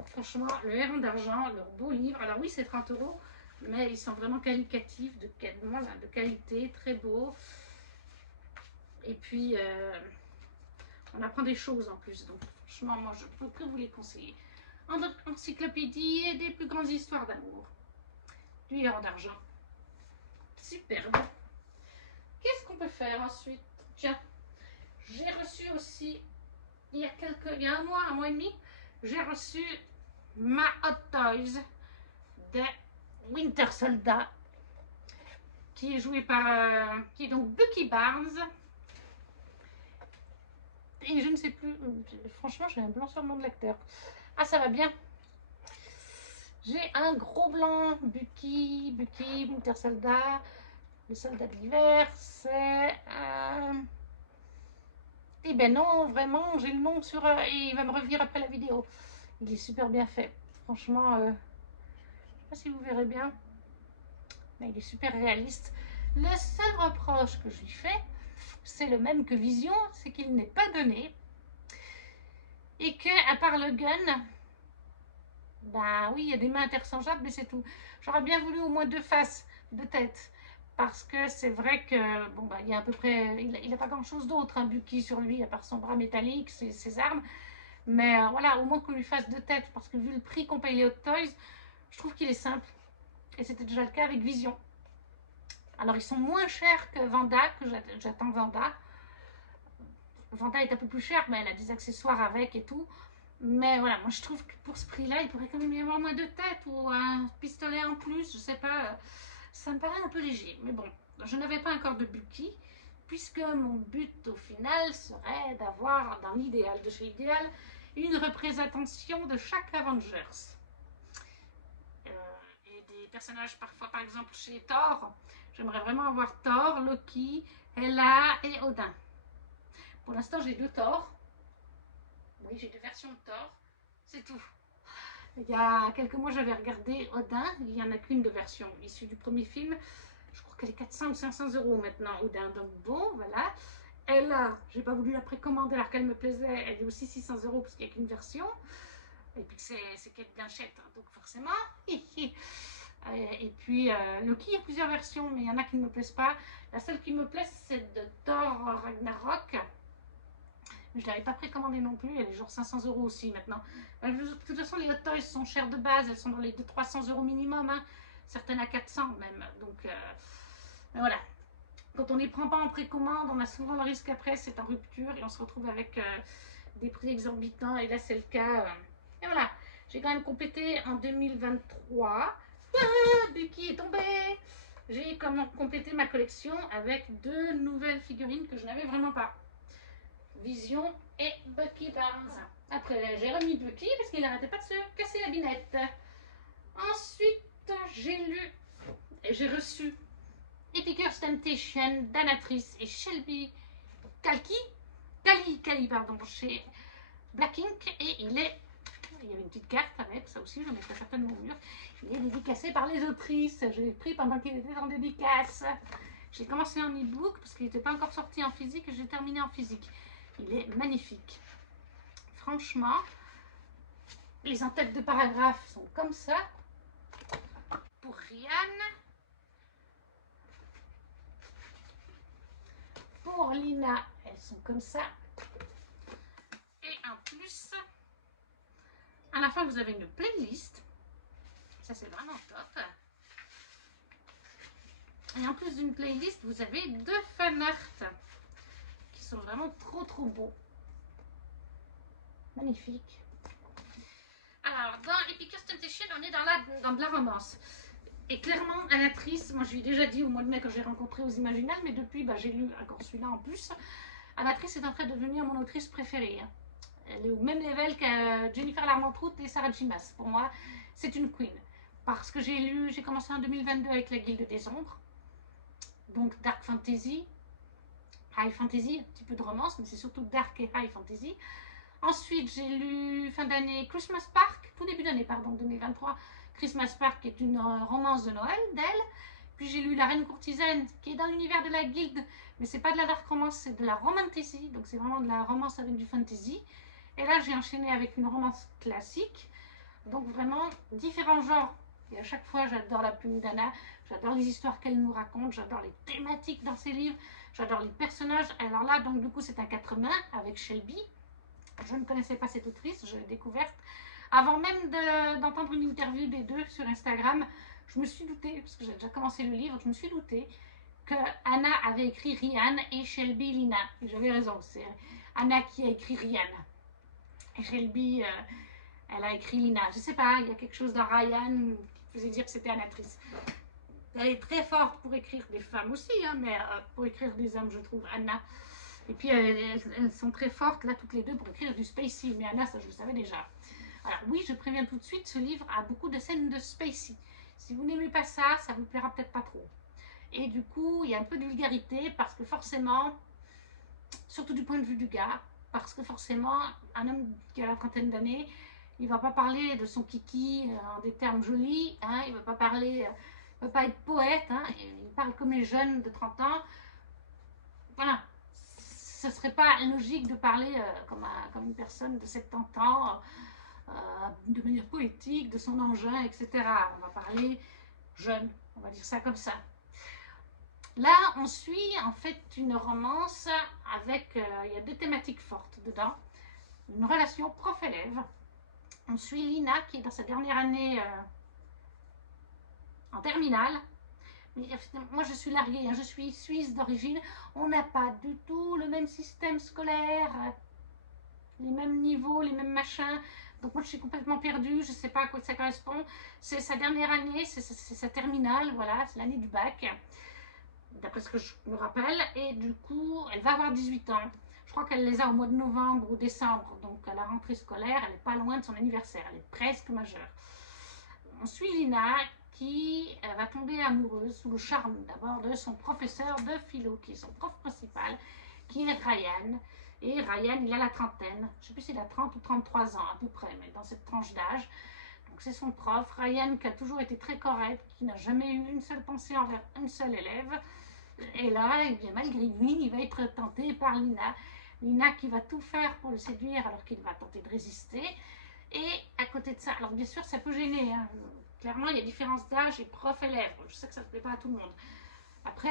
Franchement, le Héron d'Argent, leur beau livre. Alors oui, c'est 30 €, mais ils sont vraiment qualitatifs, de qualité, très beaux. Et puis, on apprend des choses en plus. Donc, franchement, moi, je ne peux que vous les conseiller. Encyclopédie et des plus grandes histoires d'amour. Du Héron d'Argent. Superbe. Qu'est-ce qu'on peut faire ensuite? Tiens, j'ai reçu aussi, il y a un mois et demi, j'ai reçu ma Hot Toys de Winter Soldier, qui est joué par, qui est donc Bucky Barnes. Et je ne sais plus, franchement, j'ai un blanc sur le nom de l'acteur. Ah, ça va bien. J'ai un gros blanc, Bucky, Winter Soldier, le soldat de l'hiver, c'est... Eh ben non, vraiment, j'ai le nom sur... et il va me revenir après la vidéo. Il est super bien fait. Franchement, je ne sais pas si vous verrez bien, mais il est super réaliste. Le seul reproche que je lui fais, c'est le même que Vision, c'est qu'il n'est pas donné. Et que, à part le gun, bah oui, il y a des mains interchangeables, mais c'est tout. J'aurais bien voulu au moins 2 faces, 2 têtes. Parce que c'est vrai que, bon, bah, il y a à peu près, il n'a pas grand chose d'autre, un Bucky sur lui, à part son bras métallique, ses armes. Mais voilà, au moins qu'on lui fasse 2 têtes, parce que vu le prix qu'on paye les Hot Toys, je trouve qu'il est simple. Et c'était déjà le cas avec Vision. Alors ils sont moins chers que Vanda, que j'attends Vanda. Vanda est un peu plus chère, mais elle a des accessoires avec et tout. Mais voilà, moi je trouve que pour ce prix-là, il pourrait quand même y avoir moins de têtes ou un pistolet en plus, je sais pas. Ça me paraît un peu léger. Mais bon, je n'avais pas encore de Bucky, puisque mon but au final serait d'avoir, dans l'idéal de chez Idéal, une représentation de chaque Avengers. Et des personnages, parfois par exemple chez Thor, j'aimerais vraiment avoir Thor, Loki, Hela et Odin. Pour l'instant, j'ai 2 Thor. Oui, j'ai 2 versions de Thor. C'est tout. Il y a quelques mois, j'avais regardé Odin. Il n'y en a qu'une de version issue du premier film. Je crois qu'elle est 400 ou 500 € maintenant, Odin. Donc bon, voilà. Elle, j'ai pas voulu la précommander alors qu'elle me plaisait. Elle est aussi 600 € parce qu'il n'y a qu'une version. Et puis c'est Kate Blanchett, hein, donc forcément. Et puis Loki, il y a plusieurs versions, mais il y en a qui ne me plaisent pas. La seule qui me plaît, c'est de Thor Ragnarok. Je ne l'avais pas précommandée non plus, elle est genre 500 € aussi maintenant. De toute façon, les Hot Toys sont chères de base, elles sont dans les 300 € minimum, hein. Certaines à 400 même. Donc voilà. Quand on ne les prend pas en précommande, on a souvent le risque après, c'est en rupture et on se retrouve avec des prix exorbitants. Et là, c'est le cas. Et voilà, j'ai quand même complété en 2023. Bucky est tombé. J'ai complété ma collection avec 2 nouvelles figurines que je n'avais vraiment pas. Vision et Bucky Barnes. Après, j'ai remis Bucky parce qu'il n'arrêtait pas de se casser la binette. Ensuite, j'ai lu et j'ai reçu Epicurus Temptation d'Anatrice et Shelby Cali, pardon, chez Black Ink. Et il y avait une petite carte avec, ça aussi, je mettrai certainement au mur. Il est dédicacé par les autrices. Je l'ai pris pendant qu'il était en dédicace. J'ai commencé en e-book parce qu'il n'était pas encore sorti en physique et j'ai terminé en physique. Il est magnifique. Franchement, les en-têtes de paragraphes sont comme ça. Pour Ryan. Pour Lina, elles sont comme ça. Et en plus, à la fin, vous avez une playlist. Ça, c'est vraiment top. Et en plus d'une playlist, vous avez 2 fanarts qui sont vraiment trop beaux. Magnifique. Alors, dans Epicurus Temptation, on est dans de la romance. Et clairement, Anatrice, moi je lui ai déjà dit au mois de mai quand j'ai rencontré aux Imaginales, mais depuis, j'ai lu encore celui-là en plus. Anatrice est en train de devenir mon autrice préférée. Elle est au même level que Jennifer Larmentrout et Sarah J. Maas. Pour moi, c'est une queen. Parce que j'ai commencé en 2022 avec la Guilde des Ombres. Donc Dark Fantasy, High Fantasy, un petit peu de romance, mais c'est surtout Dark et High Fantasy. Ensuite, j'ai lu fin d'année Christmas Park, tout début d'année, pardon, 2023. Christmas Park est une romance de Noël d'elle. Puis j'ai lu La Reine Courtisane, qui est dans l'univers de la Guilde, mais c'est pas de la dark romance, c'est de la romantasy, donc c'est vraiment de la romance avec du fantasy. Et là, j'ai enchaîné avec une romance classique, donc vraiment différents genres. Et à chaque fois, j'adore la plume d'Anna, j'adore les histoires qu'elle nous raconte, j'adore les thématiques dans ses livres, j'adore les personnages. Alors là, donc du coup, c'est un 4 mains avec Shelby. Je ne connaissais pas cette autrice, je l'ai découverte. Avant même d'entendre une interview des 2 sur Instagram, je me suis doutée, parce que j'ai déjà commencé le livre, je me suis doutée que Anna avait écrit Ryan et Shelby Lina. Et j'avais raison, c'est Anna qui a écrit Ryan. Et Shelby, elle a écrit Lina. Je sais pas, il y a quelque chose dans Ryan qui faisait dire que c'était Anatrice. Elle est très forte pour écrire des femmes aussi, hein, mais pour écrire des hommes, je trouve, Anna. Et puis elles sont très fortes, là, toutes les 2, pour écrire du spacey. Mais Anna, ça, je le savais déjà. Alors oui, je préviens tout de suite, ce livre a beaucoup de scènes de spacey. Si vous n'aimez pas ça, ça vous plaira peut-être pas trop. Et du coup, il y a un peu de vulgarité, parce que forcément, surtout du point de vue du gars, parce que forcément, un homme qui a la trentaine d'années, il va pas parler de son kiki en des termes jolis, hein, il va pas parler, il va pas être poète, hein, il parle comme les jeunes de 30 ans. Voilà, ce serait pas logique de parler comme une personne de 70 ans, de manière poétique, de son engin, etc. On va parler jeune, on va dire ça comme ça. Là, on suit en fait une romance avec, il y a 2 thématiques fortes dedans. Une relation prof-élève. On suit Lina qui est dans sa dernière année en terminale. Moi, je suis larguée, hein, je suis suisse d'origine. On n'a pas du tout le même système scolaire, les mêmes niveaux, les mêmes machins. Donc moi, je suis complètement perdue, je ne sais pas à quoi ça correspond. C'est sa dernière année, c'est sa terminale, voilà, c'est l'année du bac, d'après ce que je me rappelle. Et du coup, elle va avoir 18 ans. Je crois qu'elle les a au mois de novembre ou décembre. Donc à la rentrée scolaire, elle n'est pas loin de son anniversaire, elle est presque majeure. On suit Lina qui va tomber amoureuse sous le charme d'abord de son professeur de philo, qui est son prof principal, qui est Ryan. Et Ryan, il a la trentaine, je ne sais plus s'il a 30 ou 33 ans à peu près, mais dans cette tranche d'âge. Donc c'est son prof, Ryan, qui a toujours été très correct, qui n'a jamais eu une seule pensée envers un seul élève. Et là, eh bien, malgré lui, il va être tenté par Lina. Lina qui va tout faire pour le séduire alors qu'il va tenter de résister. Et à côté de ça, alors bien sûr, ça peut gêner. Hein. Clairement, il y a différence d'âge et prof-élève. Je sais que ça ne plaît pas à tout le monde. Après,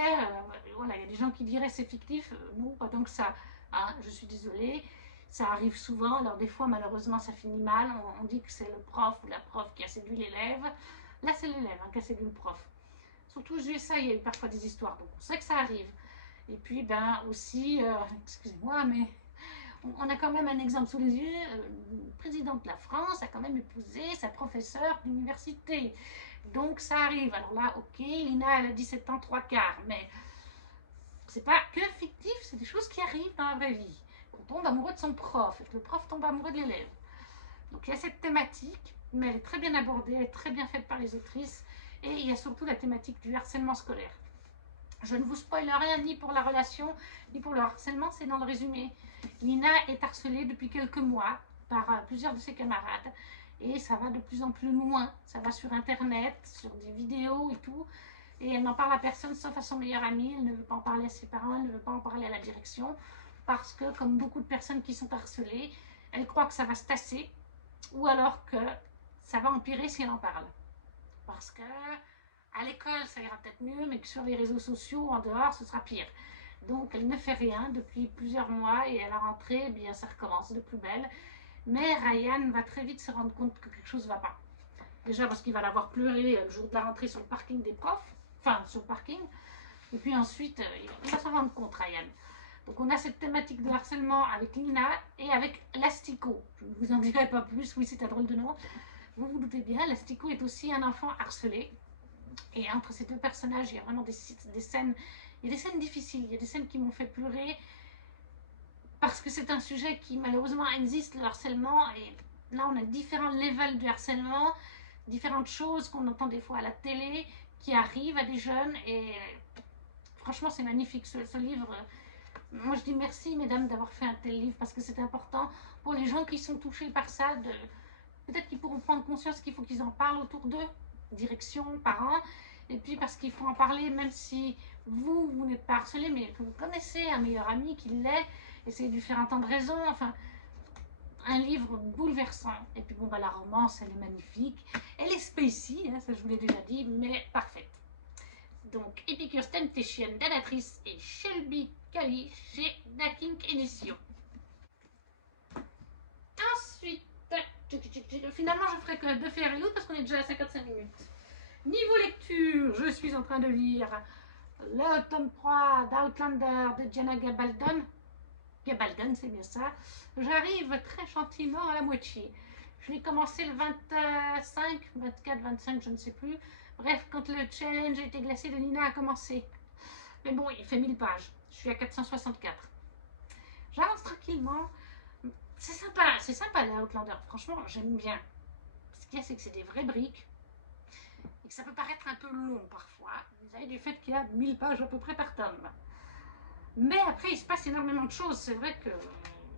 voilà, il y a des gens qui diraient c'est fictif. Non, pas tant que ça. Hein, je suis désolée. Ça arrive souvent. Alors des fois, malheureusement, ça finit mal. On dit que c'est le prof ou la prof qui a séduit l'élève. Là, c'est l'élève qui a séduit le prof. Surtout aux USA, il y a eu parfois des histoires. Donc on sait que ça arrive. Et puis, ben aussi, excusez-moi, mais on a quand même un exemple sous les yeux. Le président de la France a quand même épousé sa professeure d'université. Donc ça arrive. Alors là, ok, Lina, elle a 17 ans, 3/4. Mais c'est pas que fictif, c'est des choses qui arrivent dans la vraie vie. On tombe amoureux de son prof et que le prof tombe amoureux de l'élève. Donc il y a cette thématique, mais elle est très bien abordée, elle est très bien faite par les autrices. Et il y a surtout la thématique du harcèlement scolaire. Je ne vous spoile rien ni pour la relation, ni pour le harcèlement, c'est dans le résumé. Lina est harcelée depuis quelques mois par plusieurs de ses camarades et ça va de plus en plus loin. Ça va sur internet, sur des vidéos et tout. Et elle n'en parle à personne sauf à son meilleur ami. Elle ne veut pas en parler à ses parents, elle ne veut pas en parler à la direction parce que, comme beaucoup de personnes qui sont harcelées, elle croit que ça va se tasser ou alors que ça va empirer si elle en parle. Parce que à l'école, ça ira peut-être mieux, mais que sur les réseaux sociaux, en dehors, ce sera pire. Donc, elle ne fait rien depuis plusieurs mois et à la rentrée, eh bien, ça recommence de plus belle. Mais Ryan va très vite se rendre compte que quelque chose ne va pas. Déjà parce qu'il va la voir pleurer le jour de la rentrée sur le parking des profs, enfin, sur le parking. Et puis ensuite, il va s'en rendre compte, Ryan. Donc, on a cette thématique de harcèlement avec Lina et avec l'Astico. Je ne vous en dirai pas plus, oui, c'est un drôle de nom. Vous vous doutez bien, l'Astico est aussi un enfant harcelé. Et entre ces deux personnages, il y a vraiment des scènes, il y a des scènes difficiles, il y a des scènes qui m'ont fait pleurer parce que c'est un sujet qui malheureusement existe, le harcèlement. Et là, on a différents levels de harcèlement, différentes choses qu'on entend des fois à la télé qui arrivent à des jeunes. Et franchement, c'est magnifique ce livre. Moi, je dis merci, mesdames, d'avoir fait un tel livre parce que c'est important pour les gens qui sont touchés par ça. Peut-être qu'ils pourront prendre conscience qu'il faut qu'ils en parlent autour d'eux. Direction, parents, et puis parce qu'il faut en parler, même si vous n'êtes pas harcelé, mais que vous connaissez un meilleur ami qui l'est, essayez de lui faire entendre raison, enfin, un livre bouleversant. Et puis bon, bah, la romance, elle est magnifique, elle est spacey, hein, ça je vous l'ai déjà dit, mais parfaite. Donc, Epicurus Temptation d'Anatrice et Shelby Cali chez Dakink Édition. Ensuite, finalement, je ferai que deux Fairy Loot parce qu'on est déjà à 55 minutes. Niveau lecture, je suis en train de lire le tome 3 d'Outlander de Diana Gabaldon. Gabaldon, c'est bien ça. J'arrive très gentiment à la moitié. Je l'ai commencé le 25, 24, 25, je ne sais plus. Bref, quand le challenge était glacé de Nina a commencé. Mais bon, il fait 1000 pages. Je suis à 464. J'avance tranquillement. C'est sympa les Outlander. Franchement, j'aime bien. Ce qu'il y a, c'est que c'est des vraies briques. Et que ça peut paraître un peu long parfois. Vous avez du fait qu'il y a 1000 pages à peu près par tome. Mais après, il se passe énormément de choses. C'est vrai que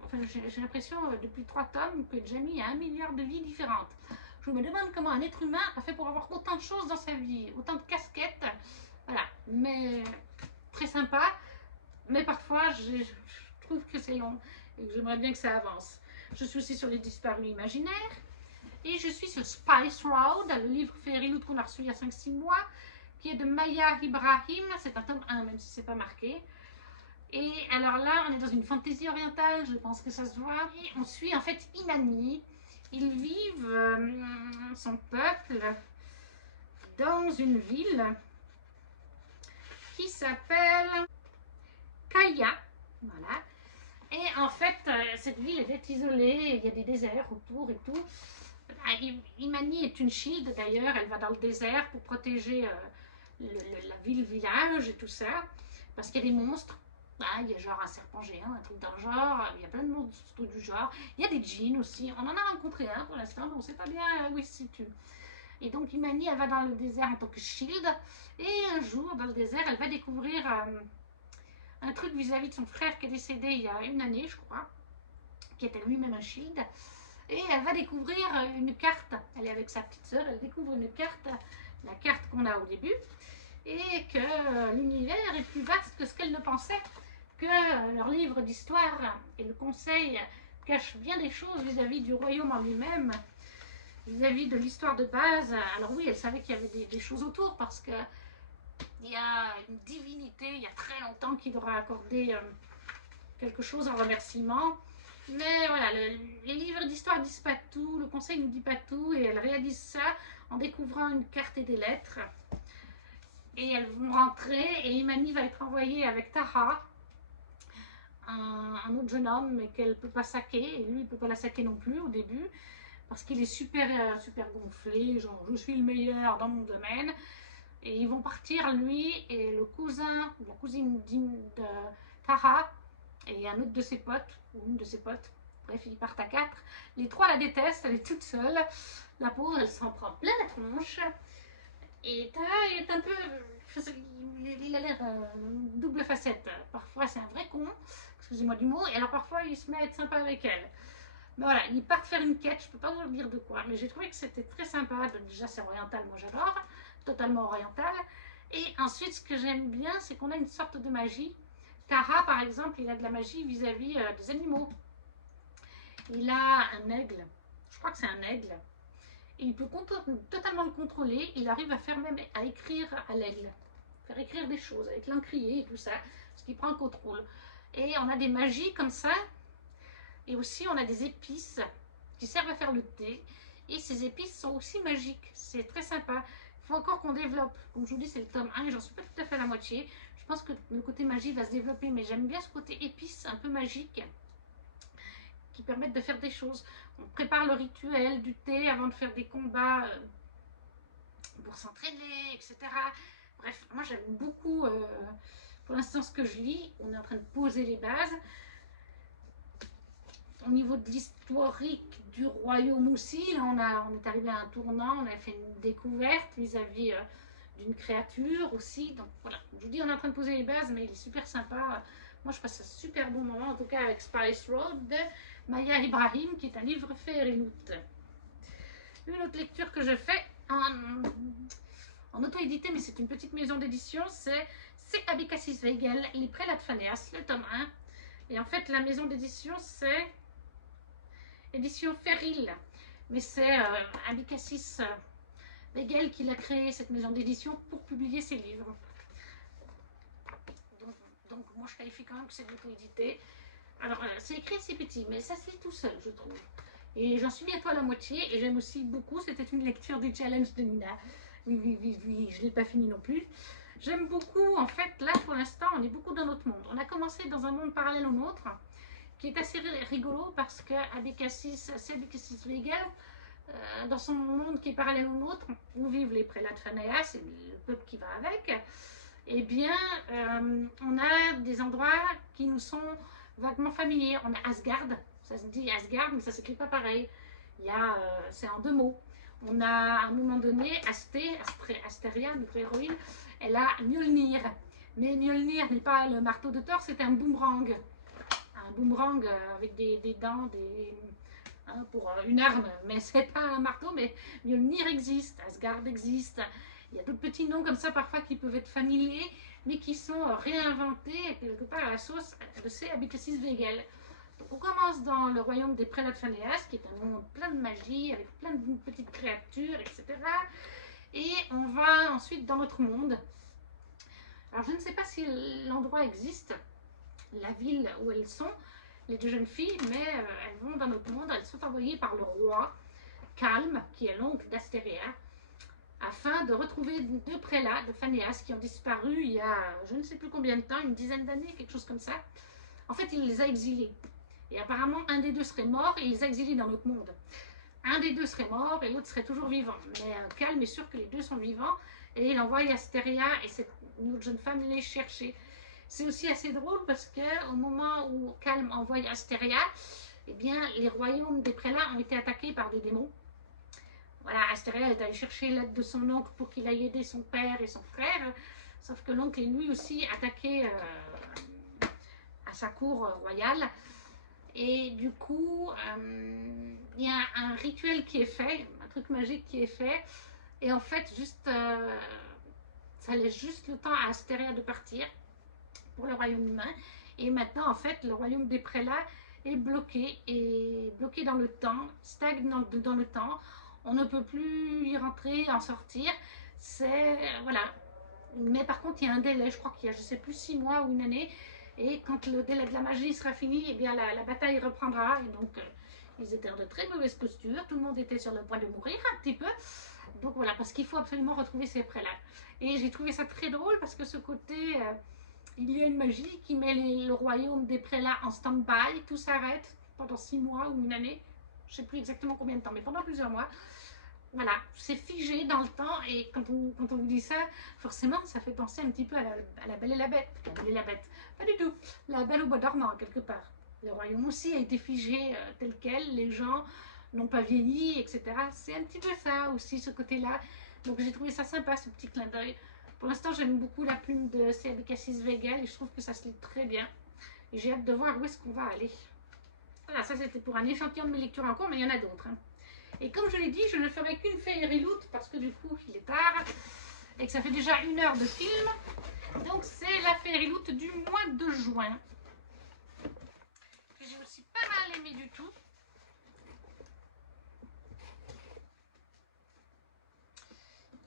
enfin, j'ai l'impression, depuis 3 tomes, que Jamie a 1 milliard de vies différentes. Je me demande comment un être humain a fait pour avoir autant de choses dans sa vie, autant de casquettes. Voilà. Mais très sympa. Mais parfois, je trouve que c'est long et que j'aimerais bien que ça avance. Je suis aussi sur les disparus imaginaires. Et je suis sur Spice Road, le livre Fairy Loot qu'on a reçu il y a 5-6 mois, qui est de Maya Ibrahim. C'est un tome 1, même si c'est pas marqué. Et alors là, on est dans une fantaisie orientale, je pense que ça se voit. Et on suit en fait Inani. Ils vivent, son peuple, dans une ville qui s'appelle Kaya. Voilà. Et en fait, cette ville est isolée, il y a des déserts autour et tout. Imani est une shield d'ailleurs, elle va dans le désert pour protéger la ville-village et tout ça, parce qu'il y a des monstres. Il y a genre un serpent géant, un truc dans le genre, il y a plein de monstres du genre. Il y a des djinns aussi, on en a rencontré un pour l'instant, mais on ne sait pas bien où il se situe. Et donc Imani, elle va dans le désert en tant que shield, et un jour, dans le désert, elle va découvrir un truc vis-à-vis de son frère qui est décédé il y a une année, je crois, qui était lui-même un shield. Et elle va découvrir une carte. Elle est avec sa petite sœur, elle découvre une carte, la carte qu'on a au début, et que l'univers est plus vaste que ce qu'elle ne pensait, que leur livre d'histoire et le conseil cachent bien des choses vis-à-vis du royaume en lui-même, vis-à-vis de l'histoire de base. Alors oui, elle savait qu'il y avait des choses autour, parce que il y a une divinité, il y a très longtemps, qui leur a accordé quelque chose en remerciement. Mais voilà, les livres d'histoire ne disent pas tout, le conseil ne dit pas tout, et elle réalise ça en découvrant une carte et des lettres. Et elles vont rentrer, et Imani va être envoyée avec Taha, un autre jeune homme, mais qu'elle ne peut pas saquer, et lui il ne peut pas la saquer non plus au début, parce qu'il est super gonflé, genre je suis le meilleur dans mon domaine. Et ils vont partir, lui et le cousin, la cousine de Taha, et un autre de ses potes, ou une de ses potes. Bref, ils partent à 4. Les 3 la détestent, elle est toute seule. La pauvre, elle s'en prend plein la tronche. Et Taha est un peu... Il a l'air double facette. Parfois, c'est un vrai con, excusez-moi du mot, et alors parfois, il se met à être sympa avec elle. Mais voilà, ils partent faire une quête, je ne peux pas vous dire de quoi, mais j'ai trouvé que c'était très sympa. Donc, déjà, c'est oriental, moi j'adore, totalement oriental. Et ensuite, ce que j'aime bien, c'est qu'on a une sorte de magie. Taha, par exemple, il a de la magie vis-à-vis des animaux. Il a un aigle, je crois que c'est un aigle, et il peut totalement le contrôler. Il arrive à faire même à écrire à l'aigle, faire écrire des choses avec l'encrier et tout ça, ce qui prend le contrôle. Et on a des magies comme ça, et aussi on a des épices qui servent à faire le thé, et ces épices sont aussi magiques, c'est très sympa. Il faut encore qu'on développe, comme je vous dis, c'est le tome 1 et j'en suis pas tout à fait à la moitié. Je pense que le côté magie va se développer, mais j'aime bien ce côté épice un peu magique qui permettent de faire des choses. On prépare le rituel du thé avant de faire des combats pour s'entraîner, etc. Bref, moi j'aime beaucoup pour l'instant ce que je lis. On est en train de poser les bases. Au niveau de l'historique du royaume aussi, là on est arrivé à un tournant, on a fait une découverte vis-à-vis d'une créature aussi. Donc voilà, je vous dis, on est en train de poser les bases, mais il est super sympa. Moi, je passe un super bon moment, en tout cas avec Spice Road de Maya Ibrahim, qui est un livre fait Erinout. Une autre lecture que je fais en auto-édité, mais c'est une petite maison d'édition, c'est Abécassis Weigel, Les Prélats de Phanéas, le tome 1. Et en fait, la maison d'édition, c'est édition Ferril. Mais c'est Abécassis Weigel qui l'a créé, cette maison d'édition, pour publier ses livres. Donc moi je qualifie quand même que c'est de l'auto-édité. Alors c'est écrit assez petit, mais ça se lit tout seul, je trouve. Et j'en suis bientôt à la moitié, et j'aime aussi beaucoup, c'était une lecture du challenge de Nina. Oui, je ne l'ai pas fini non plus. J'aime beaucoup, en fait, là pour l'instant, on est beaucoup dans notre monde. On a commencé dans un monde parallèle au nôtre, qui est assez rigolo, parce que Abécassis Weigel, dans son monde qui est parallèle au nôtre, où vivent les prélats de Phanéas et le peuple qui va avec, eh bien, on a des endroits qui nous sont vaguement familiers. On a Asgard, ça se dit Asgard, mais ça ne s'écrit pas pareil. C'est en 2 mots. On a à un moment donné Astéria, notre héroïne, elle a Mjolnir. Mais Mjolnir n'est pas le marteau de Thor, c'est un boomerang. Un boomerang avec des dents, pour une arme. Mais c'est pas un marteau, mais Mjolnir existe, Asgard existe. Il y a d'autres petits noms comme ça parfois qui peuvent être familiers, mais qui sont réinventés quelque part à la sauce de ces Abécassis Weigel. Donc on commence dans le royaume des prélats de Phanéas, qui est un monde plein de magie, avec plein de petites créatures, etc. Et on va ensuite dans notre monde. Alors je ne sais pas si l'endroit existe, la ville où elles sont, les 2 jeunes filles, mais elles vont dans notre monde. Elles sont envoyées par le roi Calme, qui est l'oncle d'Astéria, afin de retrouver 2 prélats de Phanéas qui ont disparu il y a je ne sais plus combien de temps, une dizaine d'années, quelque chose comme ça. En fait, il les a exilés. Et apparemment, un des deux serait mort et il les a exilés dans notre monde. Un des deux serait mort et l'autre serait toujours vivant. Mais Calme est sûr que les deux sont vivants. Et il envoie Astéria et cette autre jeune femme les chercher. C'est aussi assez drôle parce qu'au moment où Calme envoie Astéria, eh bien, les royaumes des prélats ont été attaqués par des démons. Voilà, Astéria est allée chercher l'aide de son oncle pour qu'il aille aider son père et son frère. Sauf que l'oncle est lui aussi attaqué à sa cour royale. Et du coup, il y a un rituel qui est fait, un truc magique qui est fait. Et en fait, juste, ça laisse juste le temps à Astéria de partir pour le royaume humain. Et maintenant, en fait, le royaume des prélats est bloqué dans le temps, stagne dans le temps. On ne peut plus y rentrer, en sortir. C'est, voilà. Mais par contre, il y a un délai, je crois qu'il y a, je ne sais plus, 6 mois ou une année. Et quand le délai de la magie sera fini, eh bien la bataille reprendra. Et donc, ils étaient en de très mauvaise posture. Tout le monde était sur le point de mourir un petit peu. Donc voilà, parce qu'il faut absolument retrouver ces prélats. Et j'ai trouvé ça très drôle parce que ce côté, il y a une magie qui met le royaume des prélats en stand-by. Tout s'arrête pendant 6 mois ou une année. Je ne sais plus exactement combien de temps, mais pendant plusieurs mois. Voilà, c'est figé dans le temps et quand on vous dit ça, forcément, ça fait penser un petit peu à la Belle et la Bête. La Belle et la Bête, pas du tout. La Belle au bois dormant, quelque part. Le royaume aussi a été figé tel quel, les gens n'ont pas vieilli, etc. C'est un petit peu ça aussi, ce côté-là. Donc j'ai trouvé ça sympa, ce petit clin d'œil. Pour l'instant, j'aime beaucoup la plume de C.A.B. Cassis Weigel et je trouve que ça se lit très bien. Et j'ai hâte de voir où est-ce qu'on va aller. Voilà, ça c'était pour un échantillon de mes lectures en cours, mais il y en a d'autres. Hein. Et comme je l'ai dit, je ne ferai qu'une Fairyloot parce que du coup, il est tard et que ça fait déjà 1 heure de film. Donc, c'est la Fairyloot du mois de juin. Que j'ai aussi pas mal aimé du tout.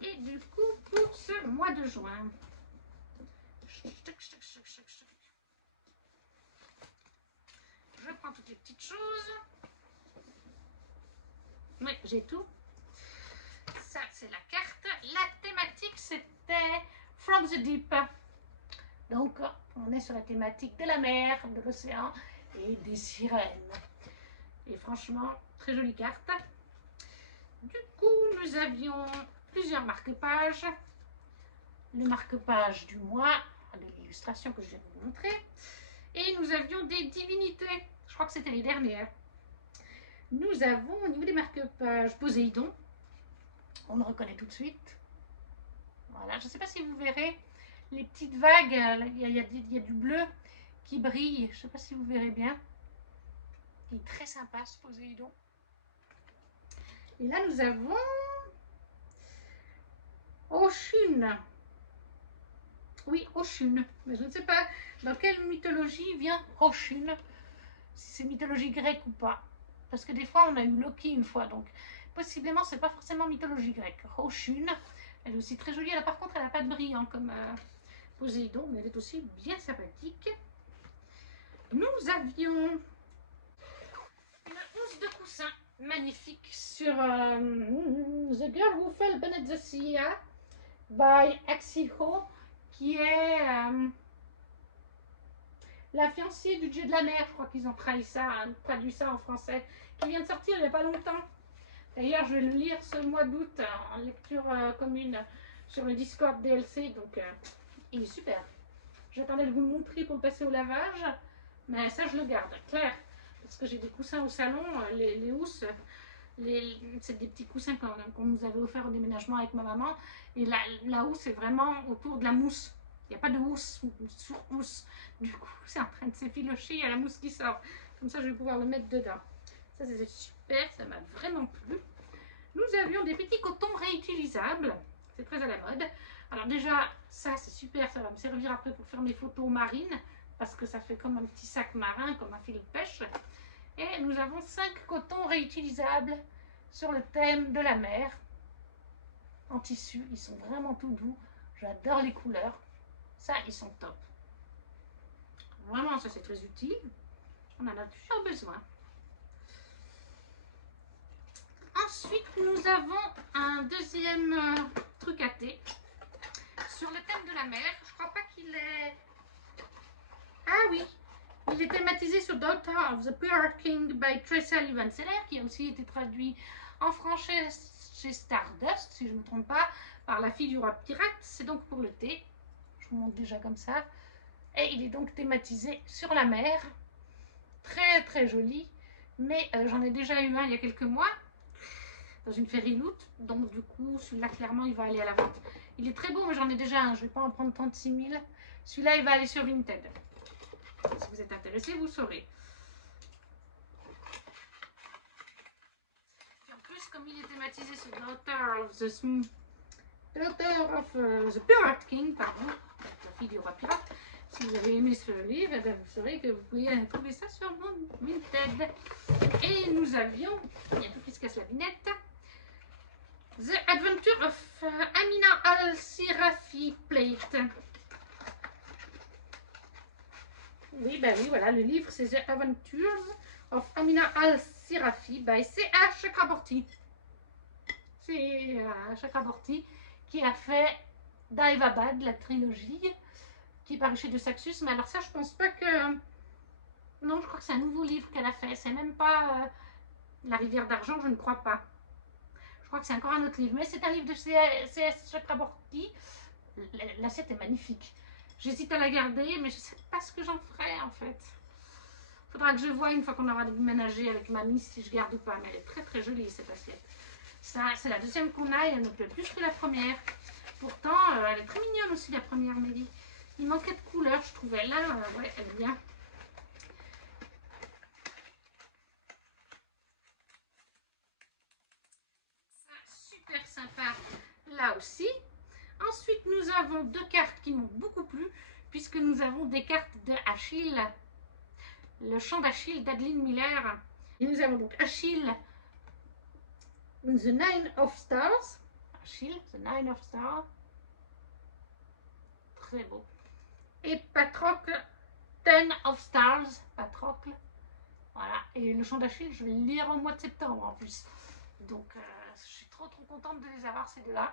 Et du coup, pour ce mois de juin, je prends toutes les petites choses. Oui, j'ai tout. Ça, c'est la carte. La thématique, c'était From the Deep. Donc, on est sur la thématique de la mer, de l'océan et des sirènes. Et franchement, très jolie carte. Du coup, nous avions plusieurs marque-pages. Le marque-page du mois, de l'illustration que je vais vous montrer. Et nous avions des divinités. Je crois que c'était les dernières. Nous avons au niveau des marque-pages Poséidon. On le reconnaît tout de suite. Voilà, je ne sais pas si vous verrez les petites vagues. Il y a du bleu qui brille. Je ne sais pas si vous verrez bien. Il est très sympa ce Poséidon. Et là, nous avons Oshun. Oui, Oshun. Mais je ne sais pas dans quelle mythologie vient Oshun. Si c'est mythologie grecque ou pas. Parce que des fois, on a eu Loki une fois. Donc, possiblement, c'est pas forcément mythologie grecque. Oshun. Elle est aussi très jolie. Par contre, elle n'a pas de brillant comme Poséidon. Mais elle est aussi bien sympathique. Nous avions une housse de coussin magnifique sur The Girl Who Fell Beneath the Sea by Axiho, qui est la fiancée du dieu de la mer. Je crois qu'ils ont traduit ça en français, qui vient de sortir il n'y a pas longtemps. D'ailleurs, je vais le lire ce mois d'août en lecture commune sur le Discord DLC, donc il est super. J'attendais de vous le montrer pour le passer au lavage, mais ça je le garde, clair. Parce que j'ai des coussins au salon, les housses, c'est des petits coussins qu'on nous avait offert au déménagement avec ma maman. Et la housse est vraiment autour de la mousse. Il n'y a pas de housse sur housse. Du coup, c'est en train de s'effilocher, il y a la mousse qui sort. Comme ça, je vais pouvoir le mettre dedans. Ça, c'est super, ça m'a vraiment plu. Nous avions des petits cotons réutilisables. C'est très à la mode. Alors déjà, ça, c'est super. Ça va me servir après pour faire mes photos marines. Parce que ça fait comme un petit sac marin, comme un fil de pêche. Et nous avons 5 cotons réutilisables sur le thème de la mer. En tissu, ils sont vraiment tout doux. J'adore les couleurs. Ça, ils sont top. Vraiment, ça c'est très utile. On en a toujours besoin. Ensuite, nous avons un deuxième truc à thé sur le thème de la mer. Je crois pas qu'il est... Ah oui, il est thématisé sur Daughter of the Pirate King by Tracey Ullman Seller, qui a aussi été traduit en français chez Stardust, si je ne me trompe pas, par La fille du roi pirate. C'est donc pour le thé. Je vous montre déjà comme ça. Et il est donc thématisé sur la mer. Très très joli. Mais j'en ai déjà eu un il y a quelques mois, dans une ferry loot. Donc du coup, celui-là, clairement, il va aller à la vente. Il est très beau, mais j'en ai déjà un. Je ne vais pas en prendre 36 000. Celui-là, il va aller sur Vinted. Si vous êtes intéressé, vous saurez. Et en plus, comme il est thématisé sur Daughter of the Pirate King, pardon, la fille du roi pirate, si vous avez aimé ce livre, eh bien, vous saurez que vous pouvez trouver ça sur mon Vinted. Et nous avions, il y a tout qui se casse la binette, The Adventure of Amina al-Sirafi Plate. Oui, ben oui, voilà, le livre c'est The Adventures of Amina al-Sirafi by C.A. Chakraborty. C'est Chakraborty qui a fait Daevabad, la trilogie, qui est paru chez De Saxus. Mais alors ça, je pense pas que... Non, je crois que c'est un nouveau livre qu'elle a fait. C'est même pas La rivière d'argent, je ne crois pas. Je crois que c'est encore un autre livre. Mais c'est un livre de C.S. Chakraborty. L'assiette est magnifique. J'hésite à la garder, mais je ne sais pas ce que j'en ferai en fait. Il faudra que je voie une fois qu'on aura déménagé avec mamie si je garde ou pas. Mais elle est très très jolie cette assiette. Ça, c'est la deuxième qu'on a et elle me plaît plus que la première. Pourtant, elle est très mignonne aussi la première, mais il manquait de couleur, je trouvais. Là, ouais, elle est bien. Ça, super sympa là aussi. Ensuite, nous avons deux cartes qui m'ont beaucoup plu, puisque nous avons des cartes de Achille, le chant d'Achille d'Adeline Miller. Et nous avons donc Achille, The Nine of Stars. Achille, The Nine of Stars. Très beau. Et Patrocle, Ten of Stars. Patrocle. Voilà. Et le chant d'Achille, je vais le lire au mois de septembre en plus. Donc, je suis trop contente de les avoir ces deux-là.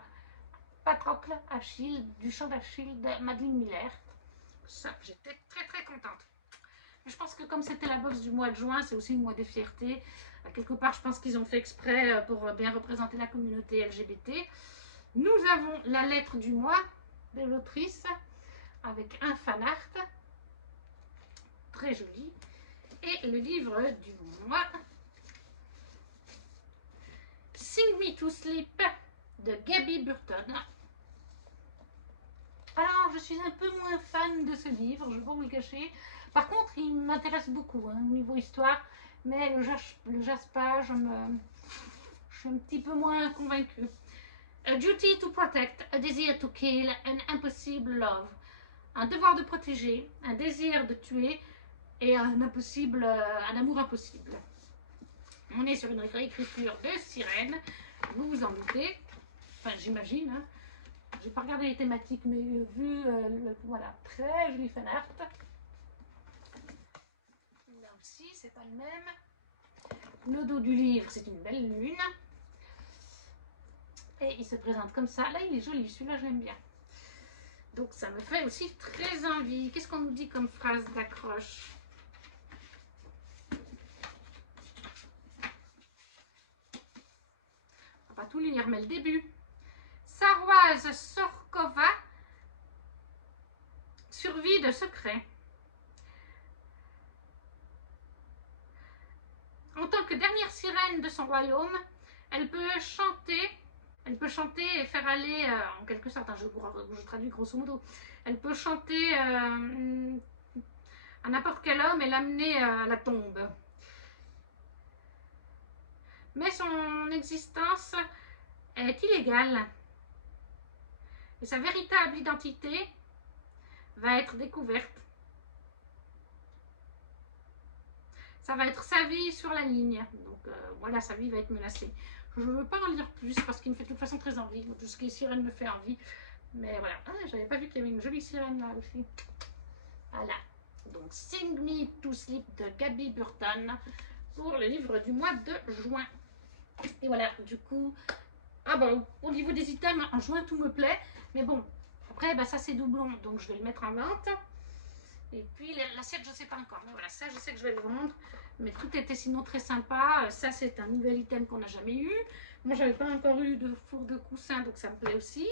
Patrocle, Achille, du chant d'Achille de Madeleine Miller. Ça, j'étais très contente. Mais je pense que comme c'était la box du mois de juin, c'est aussi le mois des fiertés. Quelque part, je pense qu'ils ont fait exprès pour bien représenter la communauté LGBT. Nous avons la lettre du mois de l'autrice avec un fan art. Très joli. Et le livre du mois, Sing Me to Sleep de Gaby Burton. Alors, je suis un peu moins fan de ce livre, je ne vais pas vous le cacher. Par contre, il m'intéresse beaucoup au niveau histoire, mais le jaspage, je suis un petit peu moins convaincue. A duty to protect, a desire to kill, an impossible love. Un devoir de protéger, un désir de tuer et un amour impossible. On est sur une réécriture de Sirène, vous vous en doutez, enfin j'imagine. Hein. J'ai pas regardé les thématiques, mais vu voilà, très joli fan art. Là aussi, c'est pas le même. Le dos du livre, c'est une belle lune. Et il se présente comme ça. Là, il est joli, celui-là, je l'aime bien. Donc, ça me fait aussi très envie. Qu'est-ce qu'on nous dit comme phrase d'accroche? On va pas tout lire, mais le début. Saroise Sorkova survit de secret. En tant que dernière sirène de son royaume, elle peut chanter et faire aller, en quelque sorte, hein, je traduis grosso modo, elle peut chanter à n'importe quel homme et l'amener à la tombe. Mais son existence est illégale. Et sa véritable identité va être découverte. Ça va être sa vie sur la ligne. Donc voilà, sa vie va être menacée. Je ne veux pas en lire plus parce qu'il me fait de toute façon très envie. Tout ce qui est sirène me fait envie. Mais voilà. Ah, j'avais pas vu qu'il y avait une jolie sirène là aussi. Voilà. Donc Sing Me to Sleep de Gaby Burton pour le livre du mois de juin. Et voilà, du coup, ah bah, au niveau des items, en juin, tout me plaît. Mais bon, après, bah, ça c'est doublon, donc je vais le mettre en vente. Et puis l'assiette, je ne sais pas encore. Mais voilà, ça, je sais que je vais le vendre. Mais tout était sinon très sympa. Ça, c'est un nouvel item qu'on n'a jamais eu. Moi, j'avais pas encore eu de four de coussin, donc ça me plaît aussi.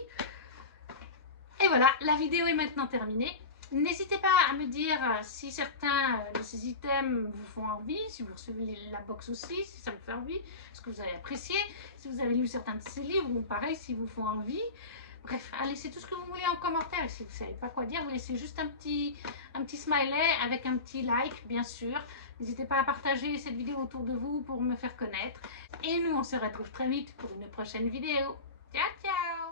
Et voilà, la vidéo est maintenant terminée. N'hésitez pas à me dire si certains de ces items vous font envie, si vous recevez la box aussi, si ça vous fait envie, ce que vous avez apprécié, si vous avez lu certains de ces livres, ou pareil, si vous font envie. Bref, laissez tout ce que vous voulez en commentaire. Et si vous ne savez pas quoi dire, vous laissez juste un petit smiley avec un petit like, bien sûr. N'hésitez pas à partager cette vidéo autour de vous pour me faire connaître. Et nous, on se retrouve très vite pour une prochaine vidéo. Ciao, ciao!